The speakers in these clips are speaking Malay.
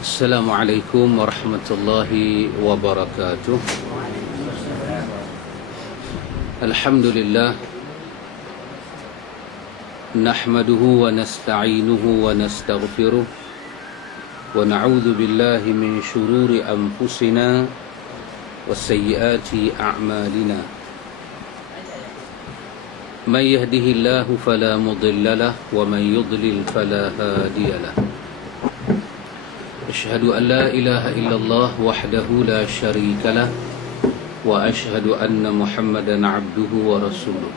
Assalamualaikum warahmatullahi wabarakatuh. Alhamdulillah, nahmaduhu wa nasta'inuhu wa nastaghfiruh wa na'udzu billahi min shururi anfusina wa sayyiati a'malina. Man yahdihillahu fala mudilla lahu wa man yudlil fala hadiya lahu. أشهد أن لا إله إلا الله وحده لا شريك له وأشهد أن محمدا عبده ورسوله.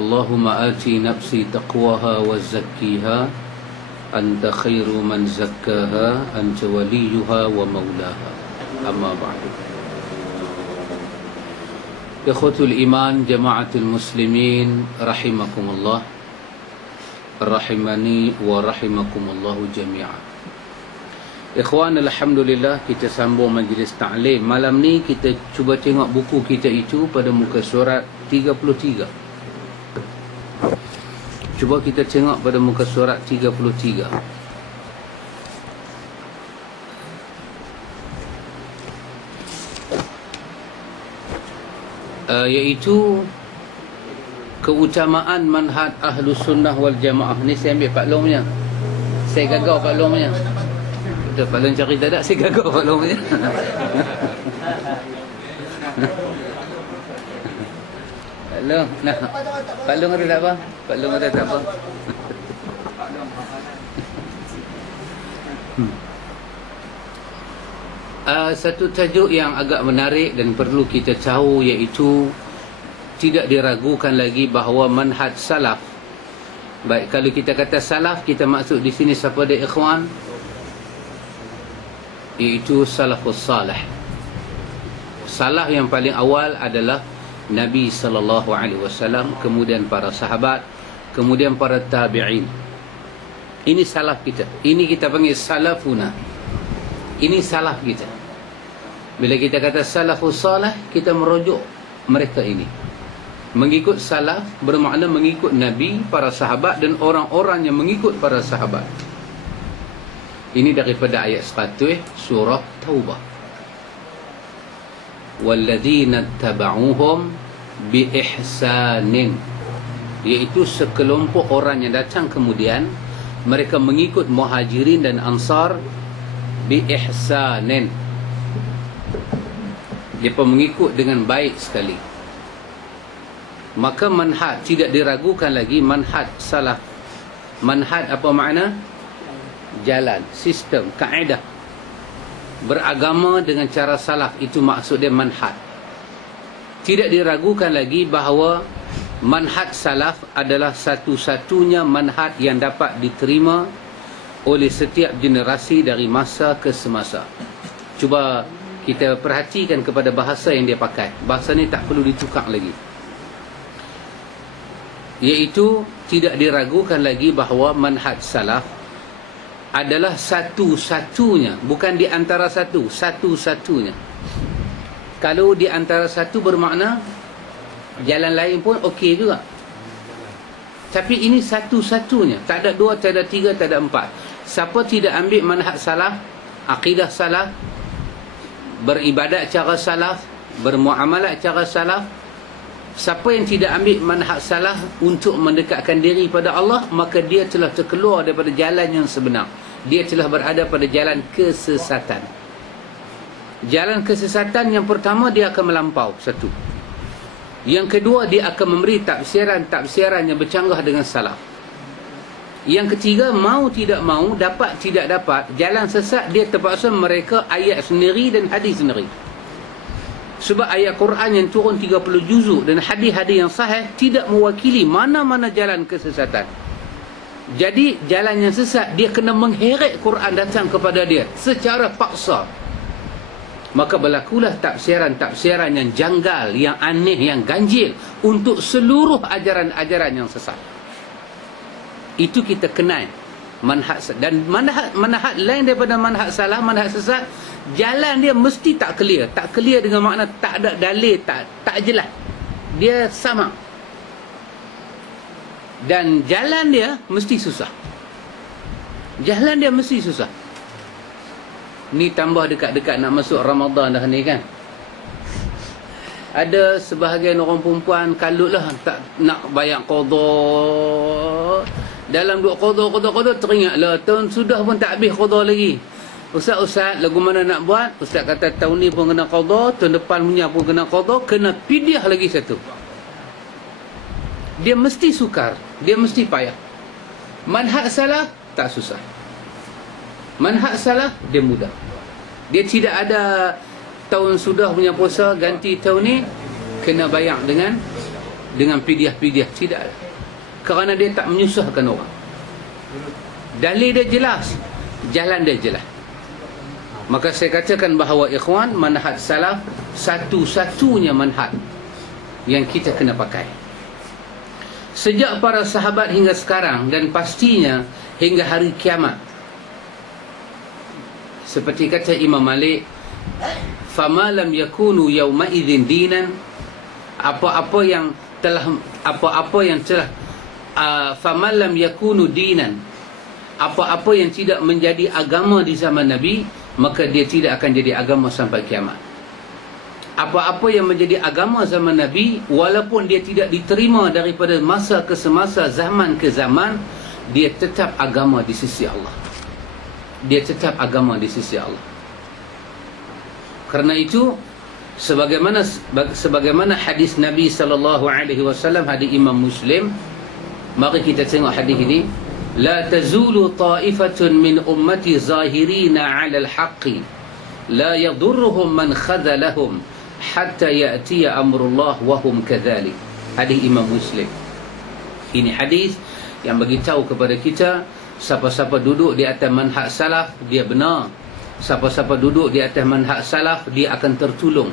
اللهم آتي نفسي تقواها وزكيها أنت خير من زكاها أنت وليها ومولاها. أما بعد. إخوة الإيمان جماعة المسلمين رحمكم الله، رحمني ورحمكم الله جميعا. Ikhwan, Alhamdulillah, kita sambung majlis ta'lim. Malam ni kita cuba tengok buku kita itu pada muka surat 33. Cuba kita tengok pada muka surat 33. Iaitu keutamaan manhaj Ahlus Sunnah wal Jamaah. Ni saya ambil Pak Long punya. Saya gagal Pak Long punya. Pak Long cari tak ada, saya gagal Pak Long punya. Pak Long, nah, Pak Long ada tak apa? Pak Long ada tak apa? Satu tajuk yang agak menarik dan perlu kita tahu, iaitu tidak diragukan lagi bahawa manhaj salaf. Baik, kalau kita kata salaf, kita maksud di sini siapa dia, ikhwan? Iaitu salafus salih. Salaf yang paling awal adalah Nabi SAW, kemudian para sahabat, kemudian para tabi'in. Ini salaf kita. Ini kita panggil salafuna. Ini salaf kita. Bila kita kata salafus salih, kita merujuk mereka ini. Mengikut salaf bermakna mengikut Nabi, para sahabat dan orang-orang yang mengikut para sahabat. Ini daripada ayat 100 surah Taubah. Walladzina taba'uhum biihsanin, iaitu sekelompok orang yang datang kemudian mereka mengikut Muhajirin dan Ansar biihsanin. Mereka mengikut dengan baik sekali. Maka manhaj tidak diragukan lagi, manhaj salaf. Manhaj apa makna? Jalan, sistem, kaedah beragama dengan cara salaf, itu maksud dia manhaj. Tidak diragukan lagi bahawa manhaj salaf adalah satu-satunya manhaj yang dapat diterima oleh setiap generasi dari masa ke semasa. Cuba kita perhatikan kepada bahasa yang dia pakai. Bahasa ni tak perlu ditukar lagi. Iaitu tidak diragukan lagi bahawa manhaj salaf adalah satu-satunya, bukan di antara satu, satu-satunya. Kalau di antara satu bermakna jalan lain pun okey juga. Tapi ini satu-satunya. Tak ada dua, tak ada tiga, tak ada empat. Siapa tidak ambil manhaj salaf, akidah salaf, beribadat cara salaf, bermuamalat cara salaf, siapa yang tidak ambil manhaj salaf untuk mendekatkan diri pada Allah, maka dia telah terkeluar daripada jalan yang sebenar. Dia telah berada pada jalan kesesatan. Jalan kesesatan yang pertama, dia akan melampau, satu. Yang kedua, dia akan memberi tafsiran yang bercanggah dengan salaf. Yang ketiga, mau tidak mau, dapat tidak dapat, jalan sesat, dia terpaksa mereka ayat sendiri dan hadis sendiri. Sebab ayat Quran yang turun 30 juzuk dan hadis-hadis yang sahih tidak mewakili mana-mana jalan kesesatan. Jadi jalan yang sesat, dia kena mengheret Quran datang kepada dia secara paksa. Maka berlakulah tafsiran-tafsiran yang janggal, yang aneh, yang ganjil untuk seluruh ajaran-ajaran yang sesat. Itu kita kenal manhaj. Dan manhaj lain daripada manhaj salah, manhaj sesat, jalan dia mesti tak clear. Tak clear dengan makna tak ada dalil, tak jelas. Dia sama. Dan jalan dia mesti susah. Jalan dia mesti susah. Ni tambah dekat-dekat nak masuk Ramadan dah ni kan. Ada sebahagian orang perempuan kalut lah, tak nak bayar qada. Dalam duk qada teringatlah tahun sudah pun tak habis qada lagi. Ustaz, lagu mana nak buat? Ustaz kata tahun ni pun kena qada, tahun depan punya pun kena qada, kena pidyah lagi satu. Dia mesti sukar, dia mesti payah. Manhaj salaf tak susah. Manhaj salaf dia mudah. Dia tidak ada tahun sudah punya puasa ganti tahun ni kena bayar dengan pidyah-pidyah, tidak ada. Kerana dia tak menyusahkan orang. Dalil dia jelas, jalan dia jelas. Maka saya katakan bahawa ikhwan, manhaj salaf satu-satunya manhaj yang kita kena pakai. Sejak para sahabat hingga sekarang dan pastinya hingga hari kiamat. Seperti kata Imam Malik, fama lam yakunu yawma idzin dinan, apa-apa yang telah fama lam yakunu dinan, apa-apa yang tidak menjadi agama di zaman Nabi, maka dia tidak akan jadi agama sampai kiamat. Apa-apa yang menjadi agama zaman Nabi, walaupun dia tidak diterima daripada masa ke semasa, zaman ke zaman, dia tetap agama di sisi Allah. Dia tetap agama di sisi Allah. Karena itu, sebagaimana hadis Nabi SAW, hadis Imam Muslim, mari kita tengok hadis ini. La tazulu ta'ifatun min ummati zahirina 'ala al-haqqi la yadurruhum man khadhalahum hatta ya'tiya amrullah wa hum kadzalik. Hadis Imam Muslim. Ini hadis yang beritahu kepada kita, siapa-siapa duduk di atas manhaj salaf dia benar. Siapa-siapa duduk di atas manhaj salaf dia akan tertolong.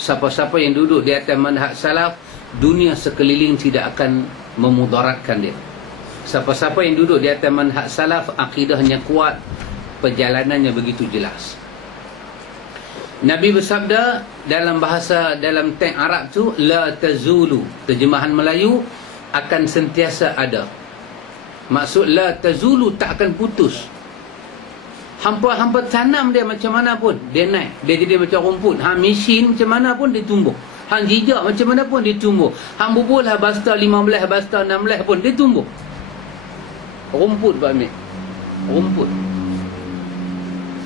Siapa-siapa yang duduk di atas manhaj salaf, dunia sekeliling tidak akan memudaratkan dia. Siapa-siapa yang duduk di atas manhaj salaf, akidahnya kuat, perjalanannya begitu jelas. Nabi bersabda dalam teks Arab tu, la tazulu, terjemahan Melayu, akan sentiasa ada. Maksud la tazulu, tak akan putus. Hampa tanam dia macam mana pun dia naik, dia jadi macam rumput. Mesin macam mana pun dia tumbuh. Jijak macam mana pun dia tumbuh. Bubul basta 15, basta 16 pun dia tumbuh. Rumput Pak Amir, rumput.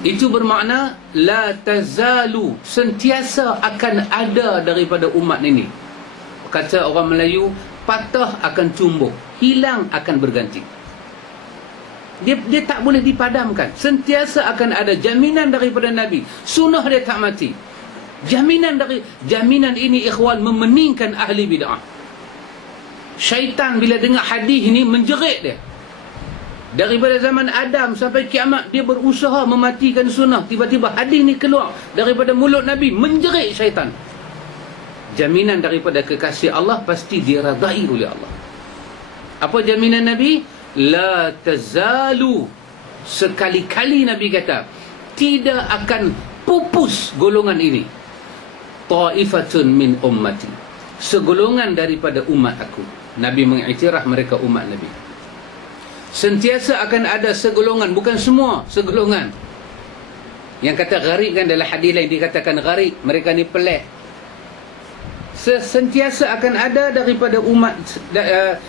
Itu bermakna la tazalu, sentiasa akan ada daripada umat ini. Kata orang Melayu, patah akan tumbuh, hilang akan berganti. Dia tak boleh dipadamkan. Sentiasa akan ada jaminan daripada Nabi. Sunnah dia tak mati. Jaminan ini ikhwan memeningkan ahli bid'ah. Syaitan bila dengar hadis ini menjerit dia. Daripada zaman Adam sampai kiamat dia berusaha mematikan sunnah. Tiba-tiba hadis ni keluar daripada mulut Nabi, menjerit syaitan. Jaminan daripada kekasih Allah pasti diradai oleh Allah. Apa jaminan Nabi? La tazalu, sekali-kali Nabi kata tidak akan pupus golongan ini. Ta'ifatun min ummati, segolongan daripada umat aku. Nabi mengiktiraf mereka umat Nabi. Sentiasa akan ada segolongan, bukan semua, segolongan. Yang kata gharib kan, dalam hadis lain dikatakan gharib, mereka ni pelik. Sentiasa akan ada daripada umat,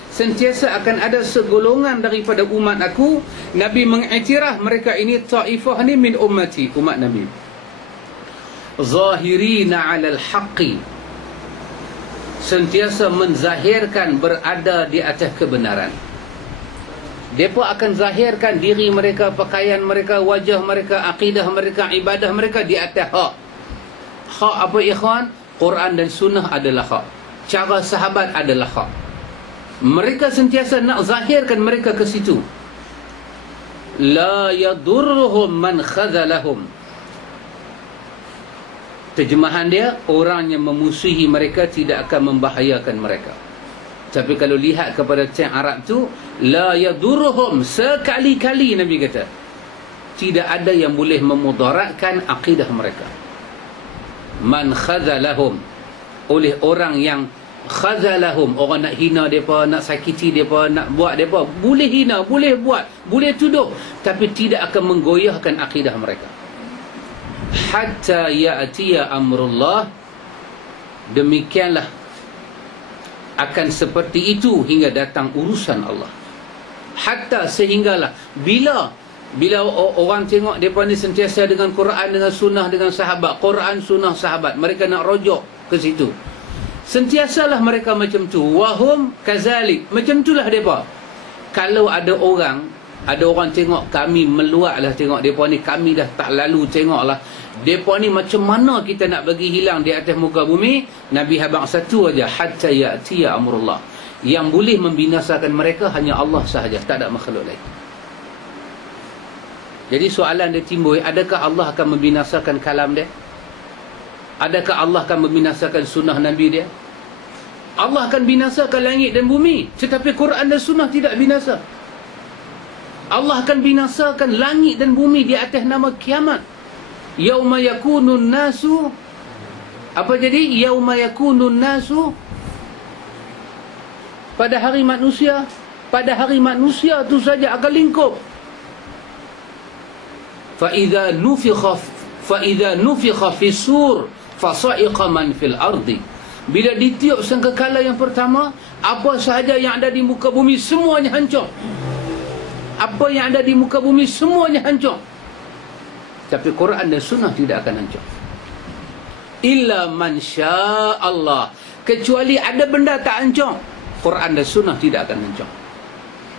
sentiasa akan ada segolongan daripada umat aku. Nabi mengiktiraf mereka ini taifah ni min ummati, umat Nabi. Zahirina 'alal haqqi, sentiasa menzahirkan, berada di atas kebenaran. Mereka akan zahirkan diri mereka, pakaian mereka, wajah mereka, akidah mereka, ibadah mereka di atas hak. Hak apa ikhwan? Quran dan sunnah adalah hak. Cara sahabat adalah hak. Mereka sentiasa nak zahirkan mereka ke situ. La yadurruhum man khadhalahum. Terjemahan dia, orang yang memusuhi mereka tidak akan membahayakan mereka. Tapi kalau lihat kepada teks Arab tu, la yadurruhum, sekali-kali Nabi kata tidak ada yang boleh memudaratkan akidah mereka. Man khadhalahum, oleh orang yang khadhalahum, orang nak hina mereka, nak sakiti mereka, nak buat mereka, boleh hina, boleh buat, boleh tuduh, tapi tidak akan menggoyahkan akidah mereka. hatta ya'tiya amrullah, demikianlah akan seperti itu hingga datang urusan Allah. Hatta, sehinggalah, bila orang tengok mereka ni sentiasa dengan Quran, dengan sunnah, dengan sahabat, Quran, sunnah, sahabat, mereka nak rojok ke situ, sentiasalah mereka macam tu. Wahum kazalik, macam itulah mereka. Kalau ada orang tengok kami meluatlah tengok mereka ni, kami dah tak lalu tengoklah mereka ni macam mana kita nak bagi hilang di atas muka bumi. Nabi habaq satu aja, hatta ya'tiya amrullah. Yang boleh membinasakan mereka hanya Allah sahaja, tak ada makhluk lain. Jadi soalan dia timbul, adakah Allah akan membinasakan kalam dia? Adakah Allah akan membinasakan sunnah Nabi dia? Allah akan binasakan langit dan bumi, tetapi Quran dan sunnah tidak binasa. Allah akan binasakan langit dan bumi di atas nama kiamat. Yauma yakunun nasu, apa jadi? Yauma yakunun nasu, pada hari manusia. Pada hari manusia tu saja akan lingkup. فَإِذَا نُفِخَ فِي السُّورِ فَصَعِقَ مَنْ فِي الْأَرْضِ. Bila ditiup sangkakala yang pertama, apa sahaja yang ada di muka bumi semuanya hancur. Apa yang ada di muka bumi semuanya hancur. Tapi Quran dan sunnah tidak akan hancur. Illa man syaa Allah, kecuali ada benda tak hancur, Quran dan sunnah tidak akan hancur.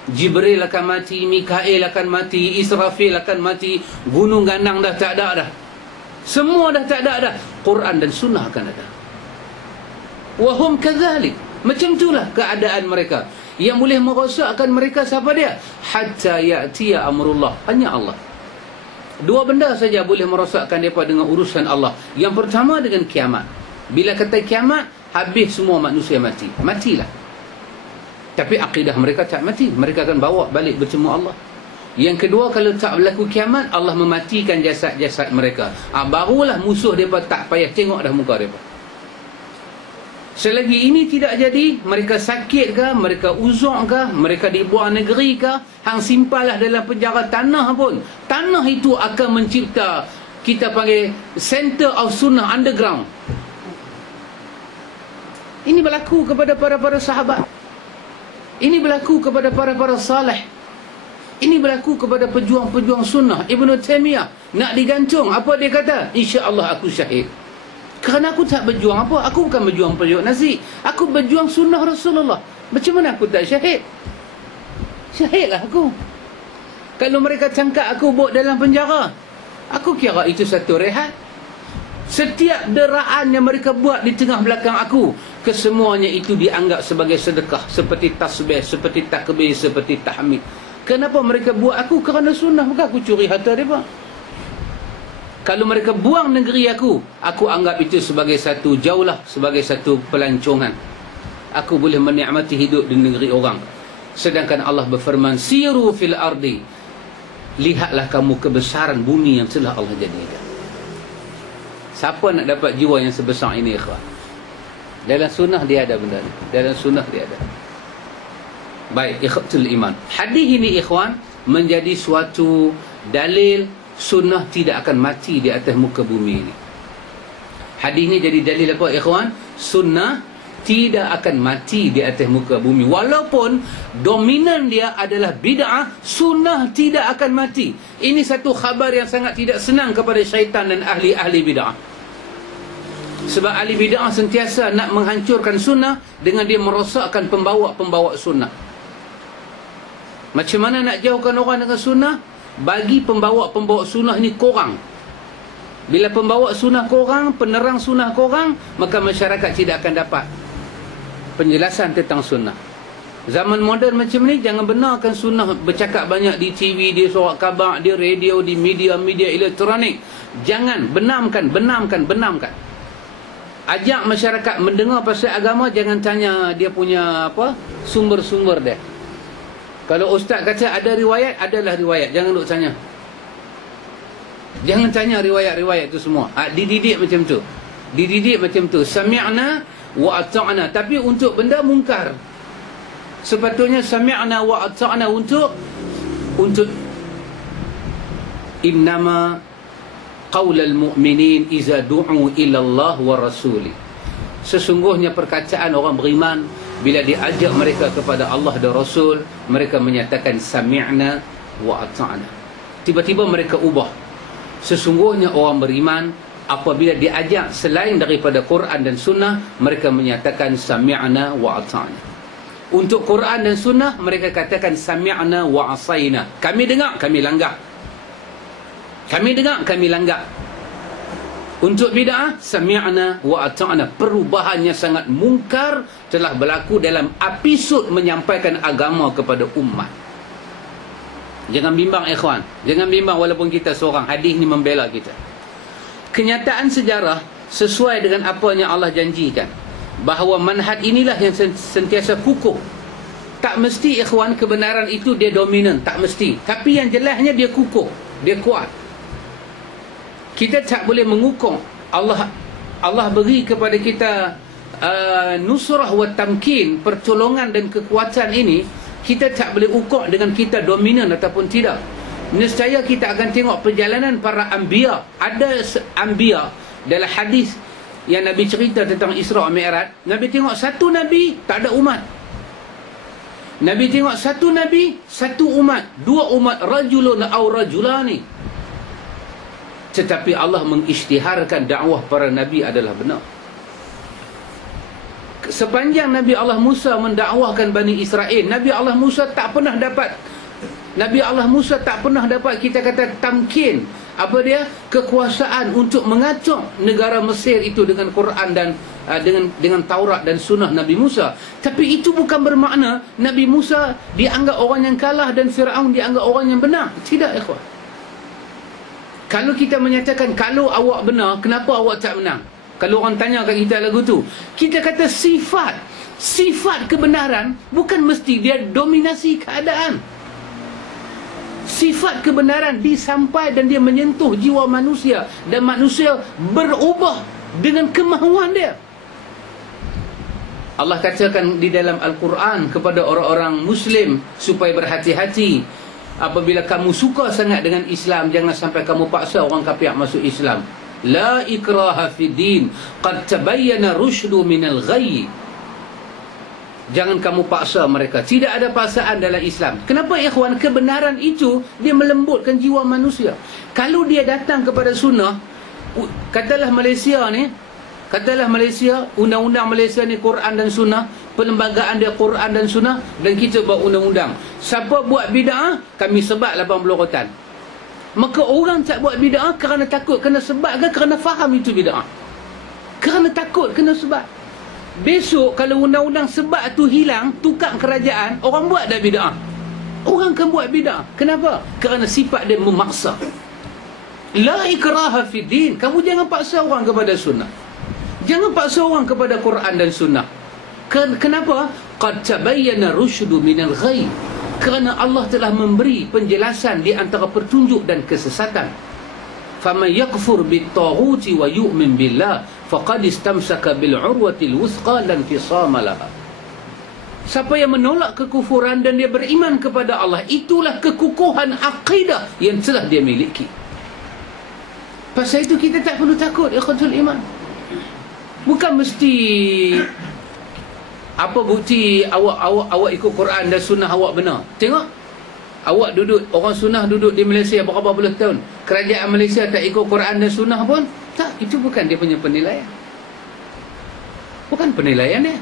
Jibril akan mati, Mikail akan mati, Israfil akan mati, gunung ganang dah tak ada dah, semua dah tak ada dah, Quran dan sunnah akan ada. Wahum kadzalik, macam itulah keadaan mereka. Yang boleh merosakkan mereka siapa dia? Hatta ya'tiya amrullah, hanya Allah. Dua benda saja boleh merosakkan mereka dengan urusan Allah. Yang pertama dengan kiamat. Bila kata kiamat, habis semua manusia mati, matilah. Tapi akidah mereka tak mati, mereka akan bawa balik bertemu Allah. Yang kedua, kalau tak berlaku kiamat, Allah mematikan jasad-jasad mereka. Barulah musuh mereka tak payah tengok dah muka mereka. Selagi ini tidak jadi, mereka sakit ke, mereka uzur ke, mereka dibuang negeri ke, hang simpanlah dalam penjara tanah pun, tanah itu akan mencipta, kita panggil center of sunnah underground. Ini berlaku kepada para sahabat, ini berlaku kepada para salih, ini berlaku kepada pejuang-pejuang sunnah. Ibn Taymiyah nak digantung, apa dia kata? InsyaAllah aku syahid. Kerana aku tak berjuang apa? Aku bukan berjuang periuk nasi, aku berjuang sunnah Rasulullah. Macam mana aku tak syahid? Syahidlah aku. Kalau mereka tangkap aku bawa dalam penjara, aku kira itu satu rehat. Setiap deraan yang mereka buat di tengah belakang aku, kesemuanya itu dianggap sebagai sedekah, seperti tasbih, seperti takbir, seperti tahmid. Kenapa mereka buat aku? Kerana sunnah, bukan aku curi harta mereka. Kalau mereka buang negeri aku anggap itu sebagai satu, jauhlah, sebagai satu pelancongan. Aku boleh menikmati hidup di negeri orang. Sedangkan Allah berfirman, siru fil ardi, lihatlah kamu kebesaran bumi yang telah Allah jadikan. Siapa nak dapat jiwa yang sebesar ini, ikhwan? Dalam sunnah dia ada benda ni. Dalam sunnah dia ada. Baik, ikhwatul iman, hadis ini ikhwan menjadi suatu dalil sunnah tidak akan mati di atas muka bumi ini. Hadis ini jadi dalil apa ikhwan? Sunnah tidak akan mati di atas muka bumi. Walaupun dominan dia adalah bid'ah, sunnah tidak akan mati. Ini satu khabar yang sangat tidak senang kepada syaitan dan ahli-ahli bid'ah. Sebab ahli bid'ah sentiasa nak menghancurkan sunnah dengan dia merosakkan pembawa-pembawa sunnah. Macam mana nak jauhkan orang dengan sunnah? Bagi pembawa-pembawa sunnah ni korang. Bila pembawa sunnah korang, penerang sunnah korang, maka masyarakat tidak akan dapat penjelasan tentang sunnah. Zaman moden macam ni, jangan benarkan sunnah bercakap banyak di TV, di surat khabar, di radio, di media-media elektronik. Jangan, benamkan. Ajak masyarakat mendengar pasal agama, jangan tanya dia punya sumber-sumber dia. Kalau ustaz kata ada riwayat, adalah riwayat, jangan duk tanya. Jangan tanya riwayat-riwayat tu semua. Dididik macam tu. Sami'na wa ata'na. Tapi untuk benda mungkar, sepatutnya sami'na wa ata'na untuk innama qaulal mu'minin iza du'u ila Allah wa rasuli. Sesungguhnya perkataan orang beriman bila diajak mereka kepada Allah dan Rasul, mereka menyatakan sami'na wa ata'na. Tiba-tiba mereka ubah. Sesungguhnya orang beriman apabila diajak selain daripada Quran dan Sunnah, mereka menyatakan sami'na wa ata'na. Untuk Quran dan Sunnah, mereka katakan sami'na wa asayna. Kami dengar, kami langgar. Kami dengar, kami langgar. Untuk bid'ah, sami'na wa ata'na. Perubahannya sangat mungkar telah berlaku dalam episod menyampaikan agama kepada umat. Jangan bimbang ikhwan. Jangan bimbang walaupun kita seorang. Hadis ni membela kita. Kenyataan sejarah sesuai dengan apa yang Allah janjikan. Bahawa manhaj inilah yang sentiasa kukuh. Tak mesti ikhwan kebenaran itu dia dominan. Tak mesti. Tapi yang jelasnya dia kukuh. Dia kuat. Kita tak boleh mengukur. Allah beri kepada kita nusrah wa tamkin, pertolongan dan kekuatan ini. Kita tak boleh ukur dengan kita dominan ataupun tidak. Nescaya kita akan tengok perjalanan para anbiya. Ada anbiya dalam hadis yang Nabi cerita tentang Isra' Mi'raj. Nabi tengok satu Nabi tak ada umat. Nabi tengok satu Nabi, satu umat. Dua umat, rajulun aw rajulani. Tetapi Allah mengisytiharkan dakwah para Nabi adalah benar. Sepanjang Nabi Allah Musa mendakwahkan Bani Israel, Nabi Allah Musa tak pernah dapat kita kata tamkin. Apa dia? Kekuasaan untuk mengatur negara Mesir itu dengan Quran dan dengan Taurat dan Sunnah Nabi Musa. Tapi itu bukan bermakna Nabi Musa dianggap orang yang kalah dan Fir'aun dianggap orang yang benar. Tidak ikhwan. Kalau kita menyatakan kalau awak benar, kenapa awak tak menang? Kalau orang tanya kat kita lagu tu, kita kata sifat kebenaran bukan mesti dia dominasi keadaan. Sifat kebenaran disampai dan dia menyentuh jiwa manusia, dan manusia berubah dengan kemahuan dia. Allah katakan di dalam Al-Quran kepada orang-orang Muslim supaya berhati-hati. Apabila kamu suka sangat dengan Islam, jangan sampai kamu paksa orang kafir masuk Islam. La ikraha fid din, qad tabayyana rusydu minal ghayy. Jangan kamu paksa mereka. Tidak ada paksaan dalam Islam. Kenapa ikhwan? Kebenaran itu dia melembutkan jiwa manusia. Kalau dia datang kepada sunnah, katalah Malaysia, undang-undang Malaysia ni Quran dan Sunnah, perlembagaan dia Quran dan Sunnah, dan kita buat undang-undang. Siapa buat bid'ah, kami sebat 80 rotan. Maka orang tak buat bid'ah kerana takut kena sebat ke kerana faham itu bid'ah? Kerana takut kena sebat. Besok kalau undang-undang sebat tu hilang, tukar kerajaan, orang buat dah bid'ah. Orang kan buat bid'ah. Kenapa? Kerana sifat dia memaksa. La ikraha fid din. Kamu jangan paksa orang kepada sunnah. Jangan paksa orang kepada Quran dan Sunnah. Kenapa? Qad tabayyana rusydu minal ghayy. Kerana Allah telah memberi penjelasan di antara petunjuk dan kesesatan. Faman yakfur bit-taghuti wa yu'min billah faqad istamsaka bil 'urwatil wuthqa lan fisama laha. Siapa yang menolak kekufuran dan dia beriman kepada Allah, itulah kekukuhan akidah yang telah dia miliki. Pasal itu kita tak perlu takut, ikhwatul iman. Bukan mesti apa bukti awak ikut Quran dan Sunnah awak benar. Tengok, awak duduk, orang Sunnah duduk di Malaysia berapa puluh tahun, kerajaan Malaysia tak ikut Quran dan Sunnah pun tak. Itu bukan dia punya penilaian. Bukan penilaian dia.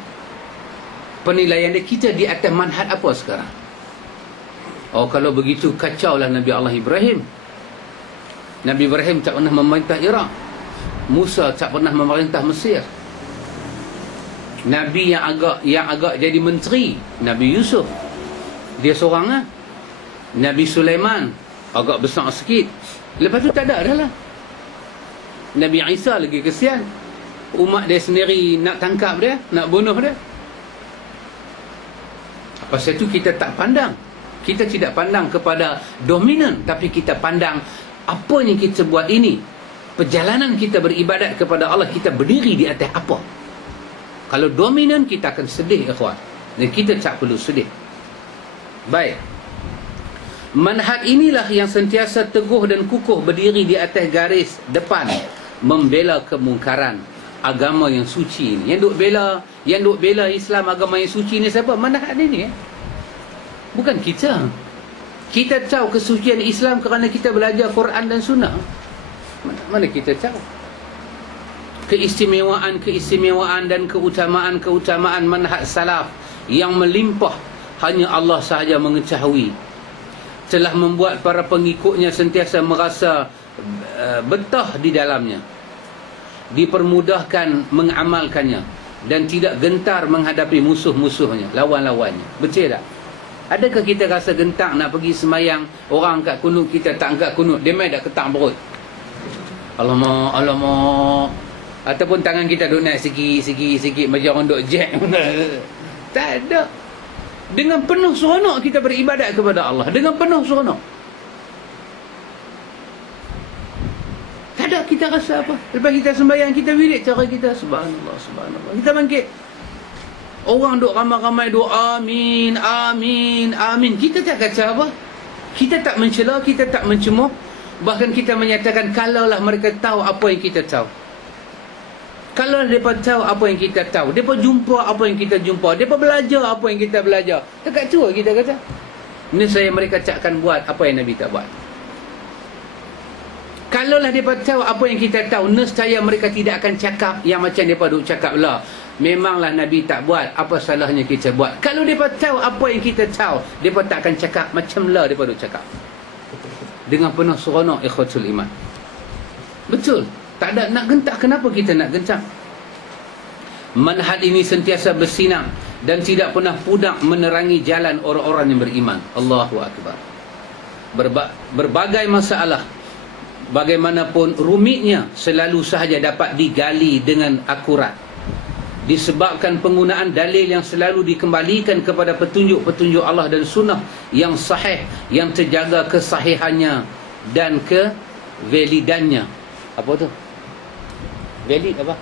Penilaian dia, kita di atas manhaj apa sekarang. Oh, kalau begitu kacaulah Nabi Allah Ibrahim. Nabi Ibrahim tak pernah memerintah Iraq. Musa tak pernah memerintah Mesir. Nabi yang agak jadi menteri, Nabi Yusuf, dia seorang lah. Nabi Sulaiman agak besar sikit. Lepas tu tak ada dah lah. Nabi Isa lagi kesian, umat dia sendiri nak tangkap dia, nak bunuh dia. Pasal itu kita tak pandang. Kita tidak pandang kepada dominan, tapi kita pandang apa yang kita buat ini. Perjalanan kita beribadat kepada Allah, kita berdiri di atas apa. Kalau dominan, kita akan sedih ikhwan. Dan kita tak perlu sedih. Baik. Manhaj inilah yang sentiasa teguh dan kukuh berdiri di atas garis depan membela kemungkaran agama yang suci ini. Yang duk bela Islam, agama yang suci ni siapa? Manhaj ini. Bukan kita. Kita tahu kesucian Islam kerana kita belajar Quran dan Sunnah. Mana kita tahu keistimewaan dan keutamaan manhaj salaf yang melimpah, hanya Allah sahaja mengetahui. Telah membuat para pengikutnya sentiasa merasa betah di dalamnya, dipermudahkan mengamalkannya, dan tidak gentar menghadapi musuh-musuhnya, lawan-lawannya. Betul tak? Adakah kita rasa gentar nak pergi semayang, orang angkat kunut, kita tak angkat kunut, dia main dah ketak perut? Alamak, alamak. Ataupun tangan kita duk naik sikit macam orang duk jack. Tak ada. Dengan penuh seronok kita beribadat kepada Allah, dengan penuh seronok. Tak ada kita rasa apa. Lepas kita sembahyang, kita wirid cara kita, subhanallah, subhanallah. Kita bangkit, orang duk ramai-ramai doa amin, amin, amin. Kita tak kata apa. Kita tak mencela, kita tak mencemooh. Bahkan kita menyatakan, kalaulah mereka tahu apa yang kita tahu, kalau mereka tahu apa yang kita tahu, mereka jumpa apa yang kita jumpa, mereka belajar apa yang kita belajar, dekat tu kita kata, nescaya mereka takkan buat apa yang Nabi tak buat. Kalaulah mereka tahu apa yang kita tahu, nescaya mereka tidak akan cakap yang macam mereka duk cakap lah, memanglah Nabi tak buat, apa salahnya kita buat. Kalau mereka tahu apa yang kita tahu, mereka tak akan cakap macam lah mereka duk cakap. Dengan penuh seronok, ikhwatul iman. Betul. Tak ada nak gentar. Kenapa kita nak gentar? Manhaj ini sentiasa bersinar dan tidak pernah pudar menerangi jalan orang-orang yang beriman. Allahu Akbar. Berbagai masalah, bagaimanapun rumitnya, selalu sahaja dapat digali dengan akurat, disebabkan penggunaan dalil yang selalu dikembalikan kepada petunjuk-petunjuk Allah dan sunnah yang sahih, yang terjaga kesahihannya dan kevalidannya. Apa tu? Valid apa?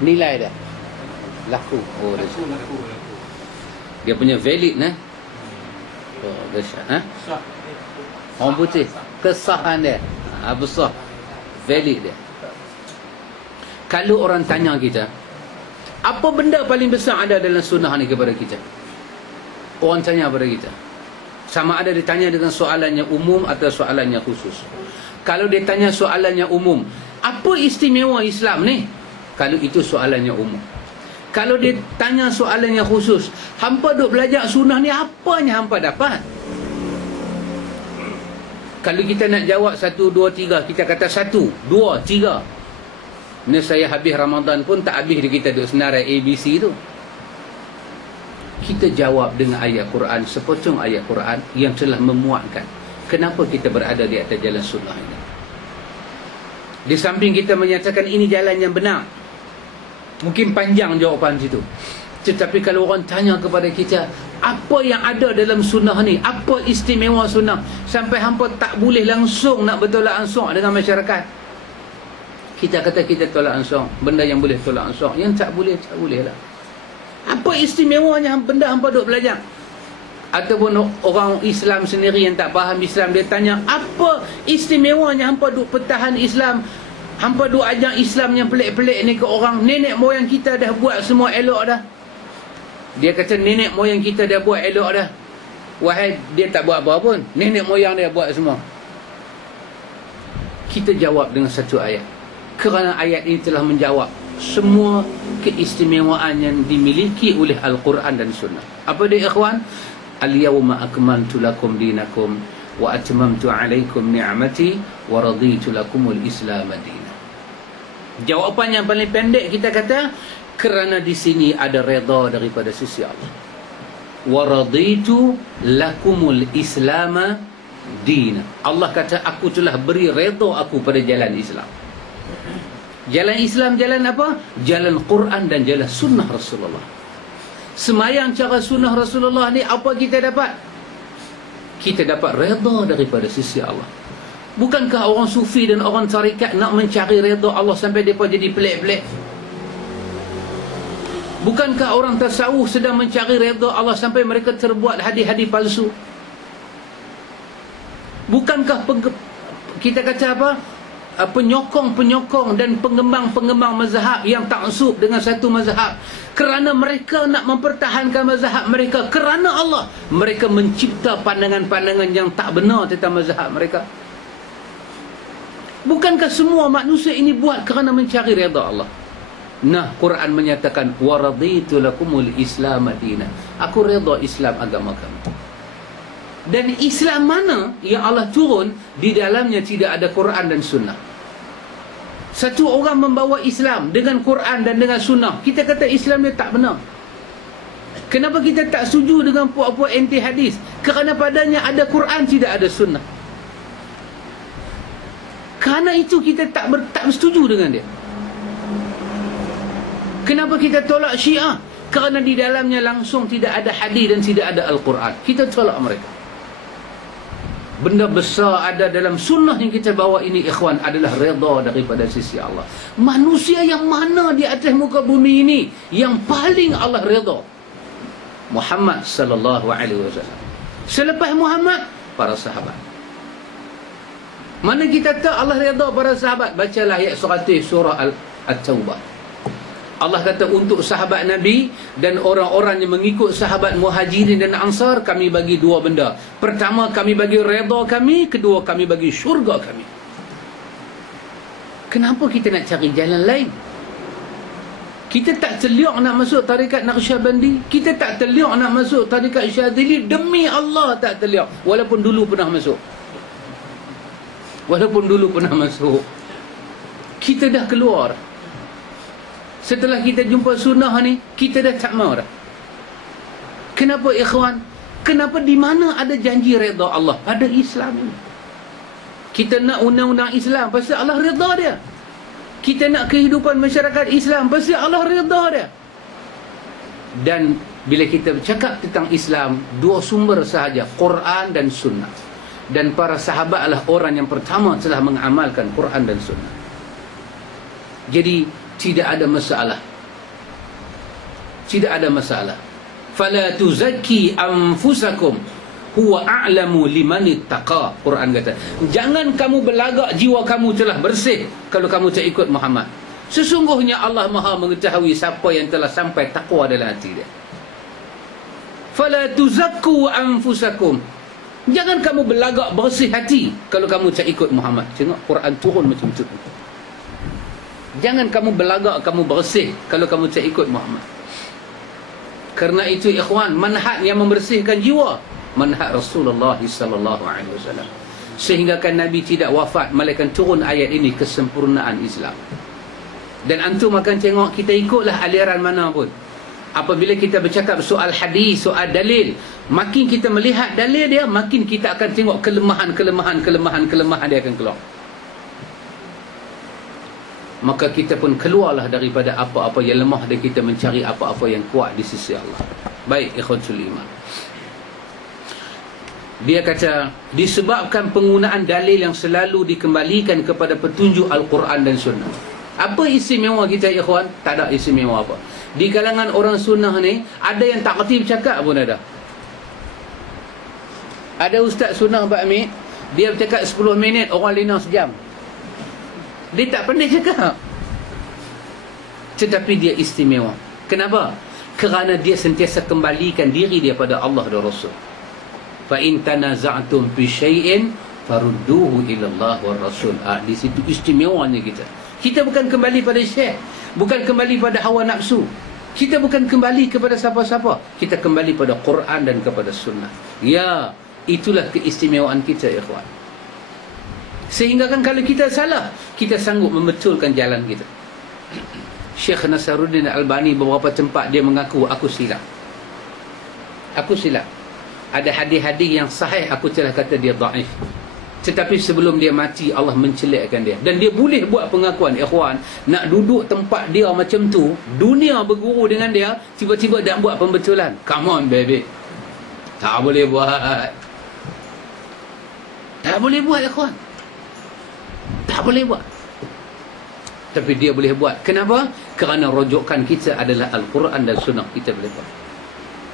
Nilai dah. Laku. Oh, laku. Dia punya valid nah. Oh, dahsyat, ha? Orang putih, kesahan dia. Besar. Valid dia. Kalau orang tanya kita, apa benda paling besar ada dalam sunnah ni kepada kita? Orang tanya kepada kita, sama ada ditanya dengan soalan yang umum atau soalan yang khusus. Kalau dia tanya soalan yang umum, apa istimewa Islam ni? Kalau itu soalan yang umum. Kalau dia tanya soalan yang khusus, hampa duk belajar sunnah ni, apanya hampa dapat? Kalau kita nak jawab 1, 2, 3, kita kata 1, 2, 3. Ni saya habis Ramadan pun tak habis kita duk senarai ABC tu. Kita jawab dengan ayat Quran, sepotong ayat Quran yang telah memuatkan kenapa kita berada di atas jalan sunnah ini. Di samping kita menyatakan ini jalan yang benar, mungkin panjang jawapan situ. Tetapi kalau orang tanya kepada kita, apa yang ada dalam sunnah ni, apa istimewa sunnah, sampai hampa tak boleh langsung nak bertolak ansur dengan masyarakat, kita kata kita tolak ansur. Benda yang boleh tolak ansur, yang tak boleh, tak boleh lah. Apa istimewanya benda hampa duk belajar? Ataupun orang Islam sendiri yang tak faham Islam, dia tanya, apa istimewanya hampa duk pertahan Islam, hampa duk ajar Islam yang pelik-pelik ni ke orang? Nenek moyang kita dah buat semua elok dah. Dia kata nenek moyang kita dah buat elok dah. Wahai, dia tak buat apa pun, nenek moyang dia buat semua. Kita jawab dengan satu ayat, kerana ayat ini telah menjawab semua keistimewaan yang dimiliki oleh Al-Quran dan Sunnah. Apa dia, ikhwan? Al-yawma akmaltu lakum dinakum wa atmamtu alaikum ni'mati wa raditu lakumul Islam madinah. Jawapan yang paling pendek kita kata, kerana di sini ada redha daripada sisi Allah. Wa raditu lakumul Islam madinah. Allah kata, aku telah beri redha aku pada jalan Islam. Jalan Islam, jalan apa? Jalan Quran dan jalan sunnah Rasulullah. Semayang cara sunnah Rasulullah ni, apa kita dapat? Kita dapat redha daripada sisi Allah. Bukankah orang sufi dan orang tarikat nak mencari redha Allah sampai mereka jadi pelik-pelik? Bukankah orang tasawuf sedang mencari redha Allah sampai mereka terbuat hadis-hadis palsu? Bukankah kita kata apa, penyokong-penyokong dan pengembang-pengembang mazhab yang taksub dengan satu mazhab, kerana mereka nak mempertahankan mazhab mereka, kerana Allah, mereka mencipta pandangan-pandangan yang tak benar tentang mazhab mereka? Bukankah semua manusia ini buat kerana mencari redha Allah? Nah, Quran menyatakan wa raditu lakumul Islam madina. Aku redha Islam agama kamu. Dan Islam mana yang Allah turun di dalamnya tidak ada Quran dan sunnah? Satu orang membawa Islam dengan Quran dan dengan sunnah, kita kata Islam dia tak benar. Kenapa kita tak setuju dengan puak-puak anti hadis? Kerana padanya ada Quran, tidak ada sunnah. Kerana itu kita tak bersetuju dengan dia. Kenapa kita tolak Syiah? Kerana di dalamnya langsung tidak ada hadis dan tidak ada Al-Quran. Kita tolak mereka. Benda besar ada dalam sunnah yang kita bawa ini, ikhwan, adalah redha daripada sisi Allah. Manusia yang mana di atas muka bumi ini yang paling Allah redha? Muhammad sallallahu alaihi wasallam. Selepas Muhammad, para sahabat. Mana kita tahu Allah redha para sahabat? Bacalah ayat 100 surah At-Taubah. Allah kata untuk sahabat Nabi dan orang-orang yang mengikut sahabat Muhajirin dan Ansar, kami bagi dua benda. Pertama, kami bagi redha kami. Kedua, kami bagi syurga kami. Kenapa kita nak cari jalan lain? Kita tak terliak nak masuk tarikat Naqsyabandi. Kita tak terliak nak masuk tarikat Syadzili. Demi Allah tak terliak. Walaupun dulu pernah masuk. Kita dah keluar. Setelah kita jumpa sunnah ni, kita dah tak mau dah. Kenapa, ikhwan? Kenapa? Di mana ada janji redha Allah? Pada Islam ini. Kita nak undang-undang Islam, pasti Allah redha dia. Kita nak kehidupan masyarakat Islam, pasti Allah redha dia. Dan bila kita bercakap tentang Islam, dua sumber sahaja, Quran dan sunnah. Dan para sahabat adalah orang yang pertama telah mengamalkan Quran dan sunnah. Jadi tidak ada masalah. Tidak ada masalah. Fala tuzakki anfusakum huwa a'lamu liman ittaqa. Quran kata, jangan kamu belagak jiwa kamu telah bersih kalau kamu tak ikut Muhammad. Sesungguhnya Allah Maha mengetahui siapa yang telah sampai takwa dalam hati dia. Fala tuzakku anfusakum. Jangan kamu belagak bersih hati kalau kamu tak ikut Muhammad. Tengok Quran turun macam tu. Jangan kamu belagak, kamu bersih kalau kamu tak ikut Muhammad. Kerana itu, ikhwan, manhaj yang membersihkan jiwa, manhaj Rasulullah sallallahu alaihi wasallam. Sehingga kan Nabi tidak wafat, malaikat turun ayat ini, kesempurnaan Islam. Dan antum akan tengok, kita ikutlah aliran mana pun. Apabila kita bercakap soal hadis, soal dalil, makin kita melihat dalil dia, makin kita akan tengok kelemahan dia akan keluar. Maka kita pun keluarlah daripada apa-apa yang lemah dan kita mencari apa-apa yang kuat di sisi Allah. Baik, ikhwatul iman. Dia kata, disebabkan penggunaan dalil yang selalu dikembalikan kepada petunjuk Al-Quran dan Sunnah. Apa istimewa kita, ikhwan? Tak ada istimewa apa. Di kalangan orang Sunnah ni, ada yang taktif cakap pun ada. Ada ustaz Sunnah Pak Amir, dia bercakap 10 minit, orang lina sejam. Dia tak pandai cakap, tetapi dia istimewa. Kenapa? Kerana dia sentiasa kembalikan diri dia pada Allah dan Rasul. Fa in tanaza'tum fi syai'in farudduhu ila Allah wa Rasul. Di situ istimewanya kita. Kita bukan kembali pada syekh, bukan kembali pada hawa nafsu. Kita bukan kembali kepada siapa-siapa. Kita kembali pada Quran dan kepada sunnah. Ya, itulah keistimewaan kita, ikhwan. Sehingga kan kalau kita salah, kita sanggup membetulkan jalan kita. Syekh Nasaruddin Al-Albani beberapa tempat dia mengaku, aku silap. Aku silap. Ada hadis-hadis yang sahih, aku telah kata dia dhaif. Tetapi sebelum dia mati, Allah mencelakkan dia. Dan dia boleh buat pengakuan, ikhwan. Nak duduk tempat dia macam tu, dunia berguru dengan dia, tiba-tiba tak buat pembetulan. Come on baby. Tak boleh buat. Tak boleh buat, ikhwan. Tak boleh buat. Tapi dia boleh buat. Kenapa? Kerana rujukan kita adalah Al-Quran dan Sunnah. Kita boleh buat.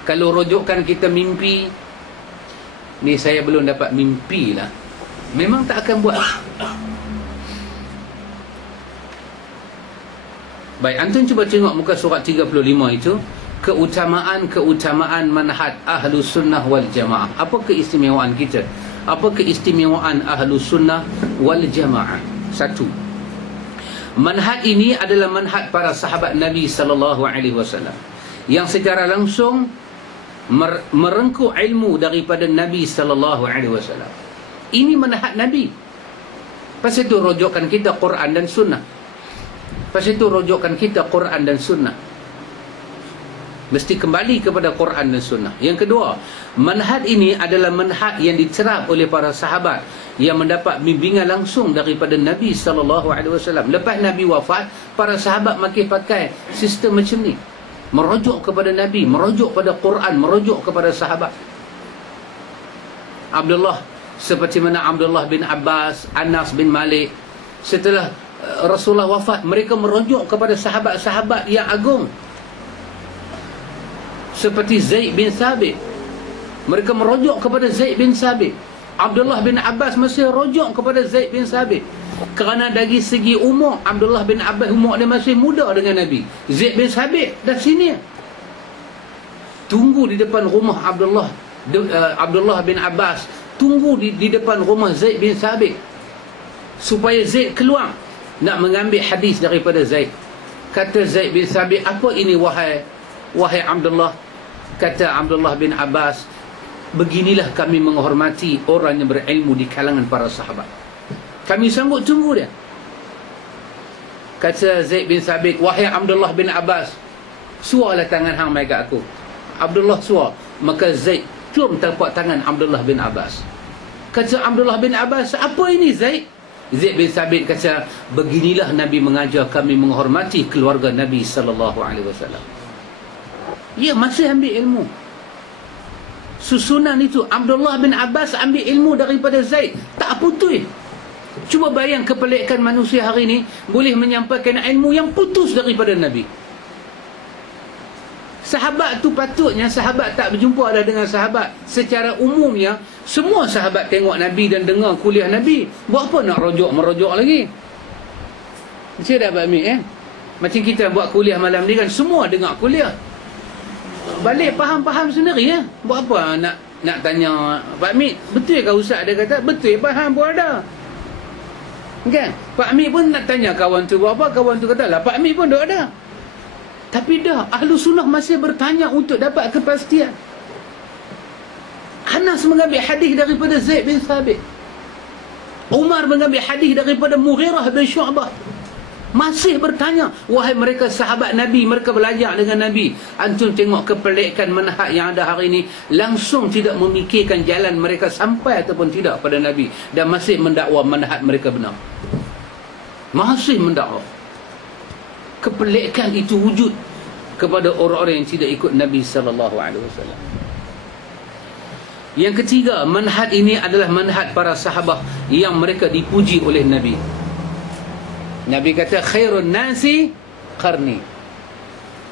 Kalau rujukan kita mimpi, ni saya belum dapat mimpi lah. Memang tak akan buat. Baik, antum cuba tengok muka surat 35 itu, keutamaan manhaj Ahlus Sunnah wal Jamaah. Apa keistimewaan kita? Apa keistimewaan Ahlus Sunnah wal Jamaah? Satu, manhaj ini adalah manhaj para sahabat Nabi sallallahu alaihi wasallam yang secara langsung merengkuh ilmu daripada Nabi sallallahu alaihi wasallam. Ini manhaj Nabi. Pasal itu rujukan kita Quran dan Sunnah. Pasal itu rujukan kita Quran dan Sunnah. Mesti kembali kepada Quran dan Sunnah. Yang kedua, manhaj ini adalah manhaj yang diterap oleh para sahabat yang mendapat bimbingan langsung daripada Nabi SAW. Lepas Nabi wafat, para sahabat makin pakai sistem macam ni. Merujuk kepada Nabi, merujuk pada Quran, merujuk kepada sahabat. Abdullah, seperti mana Abdullah bin Abbas, Anas bin Malik, setelah Rasulullah wafat, mereka merujuk kepada sahabat-sahabat yang agung seperti Zaid bin Thabit. Mereka merujuk kepada Zaid bin Thabit. Abdullah bin Abbas masih rujuk kepada Zaid bin Thabit, kerana dari segi umur Abdullah bin Abbas umur dia masih muda dengan Nabi. Zaid bin Thabit dah sini. Tunggu di depan rumah Abdullah bin Abbas, tunggu di depan rumah Zaid bin Thabit supaya Zaid keluar nak mengambil hadis daripada Zaid. Kata Zaid bin Thabit, apa ini wahai Abdullah? Kata Abdullah bin Abbas, beginilah kami menghormati orang yang berilmu di kalangan para sahabat. Kami sanggup tunggu dia. Kata Zaid bin Thabit, wahai Abdullah bin Abbas, suarlah tangan hang mai kat aku. Abdullah suar, maka Zaid cium tapak tangan Abdullah bin Abbas. Kata Abdullah bin Abbas, apa ini Zaid? Zaid bin Thabit kata, beginilah Nabi mengajar kami menghormati keluarga Nabi sallallahu alaihi wasallam. Ya, masih ambil ilmu. Susunan itu Abdullah bin Abbas ambil ilmu daripada Zaid, tak putus. Cuba bayang kepelikan manusia hari ini boleh menyampaikan ilmu yang putus daripada Nabi. Sahabat tu patutnya sahabat tak berjumpa dah dengan sahabat. Secara umumnya semua sahabat tengok Nabi dan dengar kuliah Nabi. Buat apa nak merujuk lagi? Macam dah Pak Amir macam kita buat kuliah malam ni kan, semua dengar kuliah. Balik faham sendiri ya. Buat apa nak tanya Pak Amir, betul ke ustaz? Dia kata betul, faham pun ada. Kan? Pak Amir pun nak tanya kawan tu buat apa, kawan tu kata lah Pak Amir pun dah ada. Tapi dah Ahlus Sunnah masih bertanya untuk dapat kepastian. Anas mengambil hadis daripada Zaid bin Thabit. Umar mengambil hadis daripada Mughirah bin Syu'bah. Masih bertanya. Wahai mereka sahabat Nabi, mereka belajar dengan Nabi. Antum tengok kepelikan manhaj yang ada hari ini, langsung tidak memikirkan jalan mereka sampai ataupun tidak pada Nabi, dan masih mendakwa manhaj mereka benar. Masih mendakwa. Kepelikan itu wujud kepada orang-orang yang tidak ikut Nabi sallallahu alaihi wasallam. Yang ketiga, manhaj ini adalah manhaj para sahabat yang mereka dipuji oleh Nabi. Nabi kata khairun nasi qarni.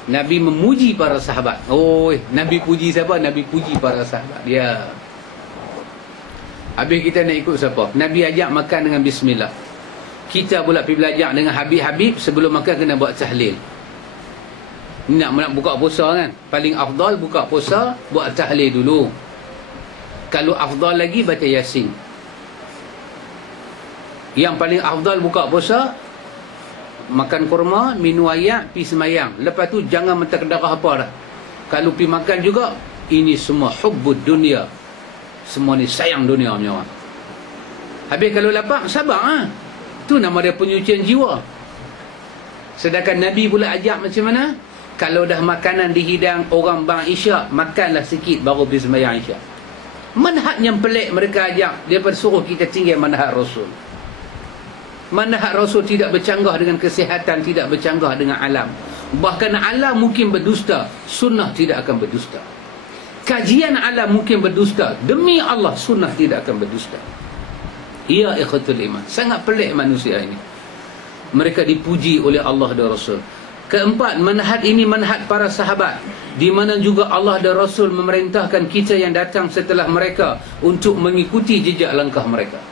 Nabi memuji para sahabat. Oh, Nabi puji siapa? Nabi puji para sahabat. Ya. Habis kita nak ikut siapa? Nabi ajak makan dengan bismillah. Kita pula pergi belajar dengan Habib-Habib, sebelum makan kena buat tahlil. Nak buka puasa kan, paling afdal buka puasa buat tahlil dulu. Kalau afdal lagi baca Yasin. Yang paling afdal buka puasa, makan kurma, minum air, pi semayang. Lepas tu jangan menterkedarah apa dah. Kalau pi makan juga, ini semua hubbud dunia. Semua ni sayang dunia punya orang. Habis kalau lapar, sabar tu nama dia penyucian jiwa. Sedangkan Nabi pula ajak macam mana? Kalau dah makanan dihidang orang bang isyak, makanlah sikit baru pergi sembahyang isyak. Manhaj yang pelik mereka ajak. Dia suruh kita tinggal manhaj Rasul. Manhaj Rasul tidak bercanggah dengan kesihatan, tidak bercanggah dengan alam. Bahkan alam mungkin berdusta, sunnah tidak akan berdusta. Kajian alam mungkin berdusta, demi Allah sunnah tidak akan berdusta. Ya ikhwatul iman, sangat pelik manusia ini. Mereka dipuji oleh Allah dan Rasul. Keempat, manhaj ini manhaj para sahabat, di mana juga Allah dan Rasul memerintahkan kita yang datang setelah mereka untuk mengikuti jejak langkah mereka.